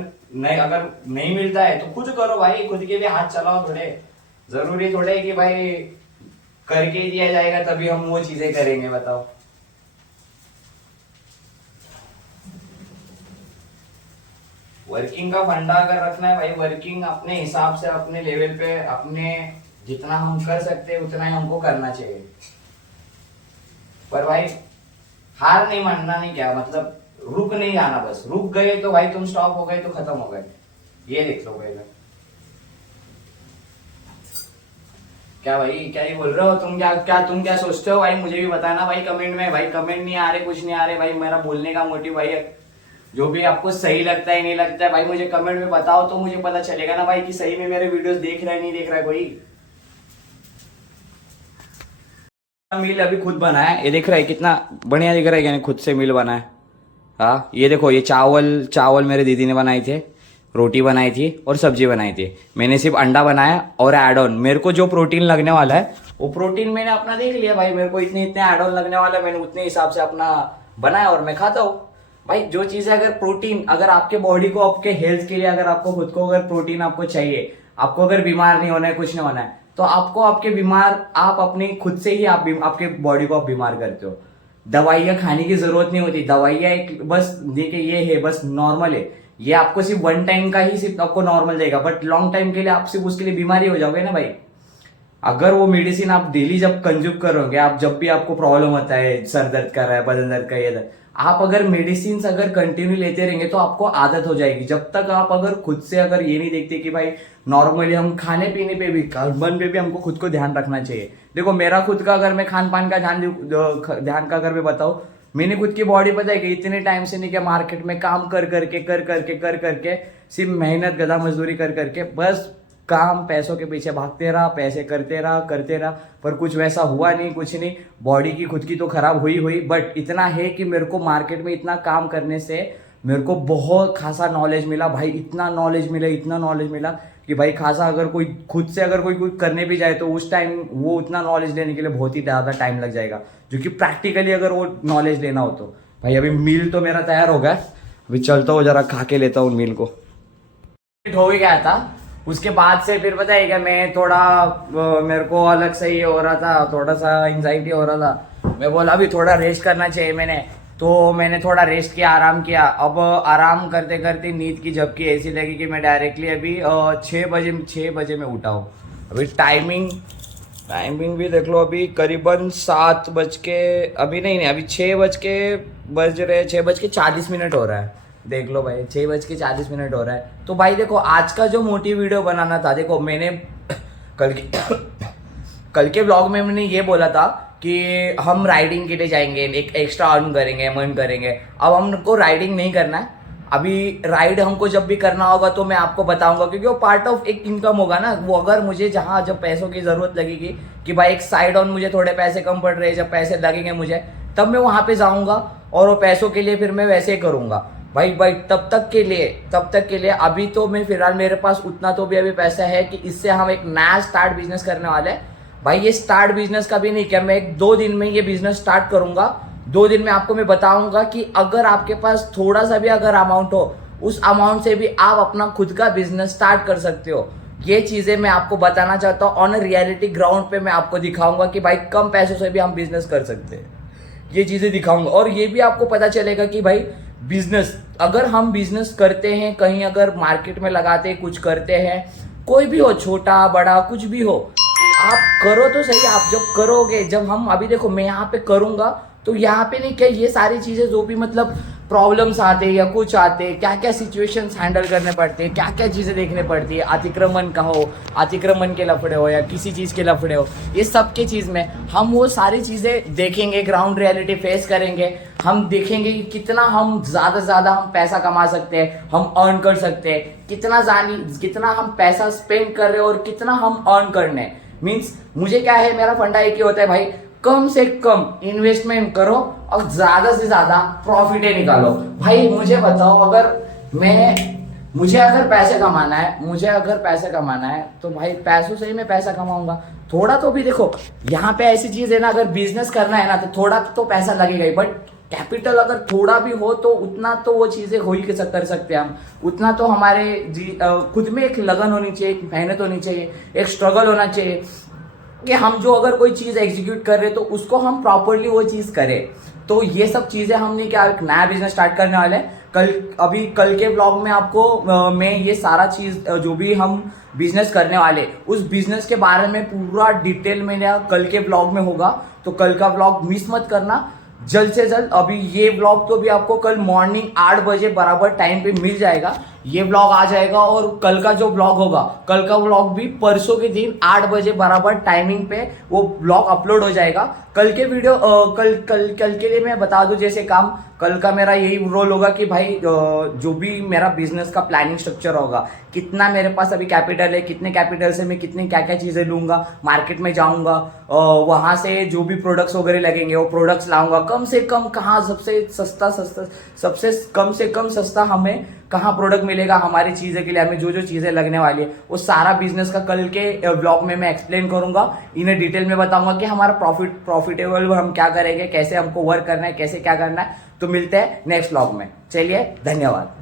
नहीं मिलता है तो खुद करो भाई, खुद के लिए हाथ चलाओ थोड़े। जरूरी थोड़े कि भाई करके दिया जाएगा तभी हम वो चीजें करेंगे, बताओ। वर्किंग का फंडा अगर रखना है भाई, वर्किंग अपने हिसाब से, अपने लेवल पे, अपने जितना हम कर सकते हैं उतना ही हमको करना चाहिए। पर भाई हार नहीं मानना, नहीं क्या मतलब, रुक नहीं जाना, बस रुक गए तो भाई तुम स्टॉप हो गए तो खत्म हो गए, ये देख लो पहले। क्या भाई क्या ही बोल रहे हो तुम क्या सोचते हो भाई, मुझे भी बताना भाई कमेंट में। भाई कमेंट नहीं आ रहे, कुछ नहीं आ रहे भाई, मेरा बोलने का मोटिव भाई जो भी आपको सही लगता है नहीं लगता है भाई मुझे कमेंट में बताओ, तो मुझे पता चलेगा ना भाई कि सही में मेरे वीडियोस देख रहा है नहीं देख रहा है कोई। मील अभी खुद बनाया है, ये दिख रहा है कितना बढ़िया दिख रहा है, यानी खुद से मील बना है। हाँ ये देखो, ये चावल चावल मेरे दीदी ने बनाए थे, रोटी बनाई थी और सब्जी बनाई थी। मैंने सिर्फ अंडा बनाया और ऐड ऑन मेरे को जो प्रोटीन लगने वाला है वो प्रोटीन मैंने अपना देख लिया भाई, मेरे को इतने इतने ऐड ऑन लगने वाला है, मैंने उतने हिसाब से अपना बनाया और मैं खाता हूँ भाई। जो चीज़ है अगर प्रोटीन, अगर आपके बॉडी को, आपके हेल्थ के लिए, अगर आपको खुद को अगर प्रोटीन आपको चाहिए, आपको अगर बीमार नहीं होना है, कुछ नहीं होना है, तो आपको आपके बीमार, आप अपनी खुद से ही आपके बॉडी को आप बीमार करते हो। दवाइयाँ खाने की जरूरत नहीं होती, दवाइयाँ एक बस देखिए ये है, बस नॉर्मल है, ये आपको सिर्फ वन टाइम का ही सिर्फ आपको नॉर्मल देगा, बट लॉन्ग टाइम के लिए आप सिर्फ उसके लिए बीमारी हो जाओगे ना भाई। अगर वो मेडिसिन आप डेली जब कंज्यूम करोगे, आप जब भी आपको प्रॉब्लम होता है, सर दर्द कर रहा है, बदन दर्द का ये दर्द, आप अगर मेडिसिन अगर कंटिन्यू लेते रहेंगे तो आपको आदत हो जाएगी। जब तक आप अगर खुद से अगर ये नहीं देखते कि भाई नॉर्मली हम खाने पीने पे भी, मन पे भी हमको खुद को ध्यान रखना चाहिए। देखो मेरा खुद का अगर मैं खान पान का ध्यान का अगर मैं बताऊं, मैंने खुद की बॉडी पता है कि इतने टाइम से नहीं, कि मार्केट में काम कर करके सिर्फ मेहनत गधा मजदूरी कर करके बस काम पैसों के पीछे भागते रहा, पैसे करते रहा, पर कुछ वैसा हुआ नहीं, कुछ नहीं। बॉडी की खुद की तो खराब हुई, बट इतना है कि मेरे को मार्केट में इतना काम करने से मेरे को बहुत खासा नॉलेज मिला भाई, इतना नॉलेज मिला कि भाई खासा, अगर कोई खुद से अगर कोई कुछ करने भी जाए तो उस टाइम वो उतना नॉलेज लेने के लिए बहुत ही ज़्यादा टाइम लग जाएगा, जो कि प्रैक्टिकली अगर वो नॉलेज लेना हो तो। भाई अभी मील तो मेरा तैयार हो गया, अभी चलता हूँ जरा खा के लेता हूँ मील को। हो ही गया था, उसके बाद से फिर पता है क्या, मैं थोड़ा मेरे को अलग से ही हो रहा था, थोड़ा सा एंजाइटी हो रहा था, मैं बोला अभी थोड़ा रेस्ट करना चाहिए मैंने थोड़ा रेस्ट किया, आराम किया। अब आराम करते करते नींद की झपकी ऐसी लगी कि मैं डायरेक्टली अभी 6 बजे मैं उठा हूँ। अभी टाइमिंग भी देख लो, अभी करीबन 7 बज के, अभी नहीं अभी 6:40 हो रहा है। देख लो भाई 6:40 हो रहा है। तो भाई देखो आज का जो मोटी वीडियो बनाना था, देखो मैंने कल के व्लॉग में मैंने ये बोला था कि हम राइडिंग के लिए जाएंगे, एक एक्स्ट्रा अर्न करेंगे। अब हमको राइडिंग नहीं करना है, अभी राइड हमको जब भी करना होगा तो मैं आपको बताऊंगा, क्योंकि वो पार्ट ऑफ एक इनकम होगा ना। वो अगर मुझे जहाँ जब पैसों की जरूरत लगेगी कि भाई एक साइड ऑन मुझे थोड़े पैसे कम पड़ रहे हैं, जब पैसे लगेंगे मुझे, तब मैं वहां पे जाऊंगा और वो पैसों के लिए फिर मैं वैसे ही करूंगा भाई। तब तक के लिए अभी तो मैं फिलहाल, मेरे पास उतना तो भी अभी पैसा है कि इससे हम एक नया स्टार्ट बिजनेस करने वाले हैं भाई। ये स्टार्ट बिजनेस का भी नहीं क्या, मैं 2 दिन में ये बिजनेस स्टार्ट करूंगा। 2 दिन में आपको मैं बताऊंगा कि अगर आपके पास थोड़ा सा भी अगर अमाउंट हो, उस अमाउंट से भी आप अपना खुद का बिजनेस स्टार्ट कर सकते हो। ये चीजें मैं आपको बताना चाहता हूँ, ऑन रियलिटी ग्राउंड पे मैं आपको दिखाऊंगा कि भाई कम पैसों से भी हम बिजनेस कर सकते हैं। ये चीजें दिखाऊंगा और ये भी आपको पता चलेगा कि भाई बिजनेस, अगर हम बिजनेस करते हैं, कहीं अगर मार्केट में लगाते हैं, कुछ करते हैं, कोई भी हो, छोटा बड़ा कुछ भी हो, आप करो तो सही। आप जब करोगे, जब हम अभी देखो मैं यहाँ पे करूंगा तो यहाँ पे नहीं क्या, ये सारी चीजें जो भी मतलब प्रॉब्लम्स आते हैं या कुछ आते हैं, क्या क्या सिचुएशंस हैंडल करने पड़ते हैं, क्या क्या चीजें देखने पड़ती है, अतिक्रमण का हो, अतिक्रमण के लफड़े हो या किसी चीज के लफड़े हो, ये सब के चीज में हम वो सारी चीजें देखेंगे, ग्राउंड रियलिटी फेस करेंगे। हम देखेंगे कि कितना हम ज्यादा हम पैसा कमा सकते हैं, हम अर्न कर सकते हैं, कितना हम पैसा स्पेंड कर रहे हैं और कितना हम अर्न करने। मीन्स मुझे क्या है, मेरा फंडा एक ही होता है भाई, कम से कम इन्वेस्टमेंट करो और ज्यादा से ज्यादा प्रॉफिट निकालो। भाई मुझे बताओ, अगर मुझे अगर पैसे कमाना है तो भाई पैसों से ही मैं पैसा कमाऊंगा। थोड़ा तो भी देखो यहाँ पे ऐसी चीज है ना, अगर बिजनेस करना है ना तो थोड़ा तो पैसा लगेगा ही, बट कैपिटल अगर थोड़ा भी हो तो उतना तो वो चीजें हो ही कर सकते हैं हम। उतना तो हमारे खुद में एक लगन होनी चाहिए, एक मेहनत होनी चाहिए, एक स्ट्रगल होना चाहिए कि हम जो अगर कोई चीज एग्जीक्यूट कर रहे हैं तो उसको हम प्रॉपरली वो चीज करें। तो ये सब चीजें हमने क्या एक नया बिजनेस स्टार्ट करने वाले हैं। कल के व्लॉग में आपको मैं ये सारा चीज जो भी हम बिजनेस करने वाले उस बिजनेस के बारे में पूरा डिटेल में कल के व्लॉग में होगा। तो कल का व्लॉग मिस मत करना, जल्द से जल्द। अभी ये व्लॉग तो भी आपको कल मॉर्निंग 8 बजे बराबर टाइम पे मिल जाएगा। ये ब्लॉग आ जाएगा और कल का जो ब्लॉग होगा, कल का ब्लॉग भी परसों के दिन 8 बजे बराबर टाइमिंग पे वो ब्लॉग अपलोड हो जाएगा। कल के वीडियो कल कल कल के लिए मैं बता दूं जैसे काम, कल का मेरा यही रोल होगा कि भाई जो भी मेरा बिजनेस का प्लानिंग स्ट्रक्चर होगा, कितना मेरे पास अभी कैपिटल है, कितने कैपिटल से मैं कितनी क्या क्या चीजें लूंगा, मार्केट में जाऊंगा, वहां से जो भी प्रोडक्ट्स वगैरह लगेंगे वो प्रोडक्ट्स लाऊंगा, कम से कम कहाँ सबसे सस्ता सबसे कम से कम सस्ता हमें कहाँ प्रोडक्ट मिलेगा हमारी चीजें के लिए, हमें जो जो चीजें लगने वाली है वो सारा बिजनेस का कल के ब्लॉग में मैं एक्सप्लेन करूंगा। इन्हें डिटेल में बताऊंगा कि हमारा प्रॉफिटेबल हम क्या करेंगे, कैसे हमको वर्क करना है, कैसे क्या करना है। तो मिलते हैं नेक्स्ट ब्लॉग में। चलिए, धन्यवाद।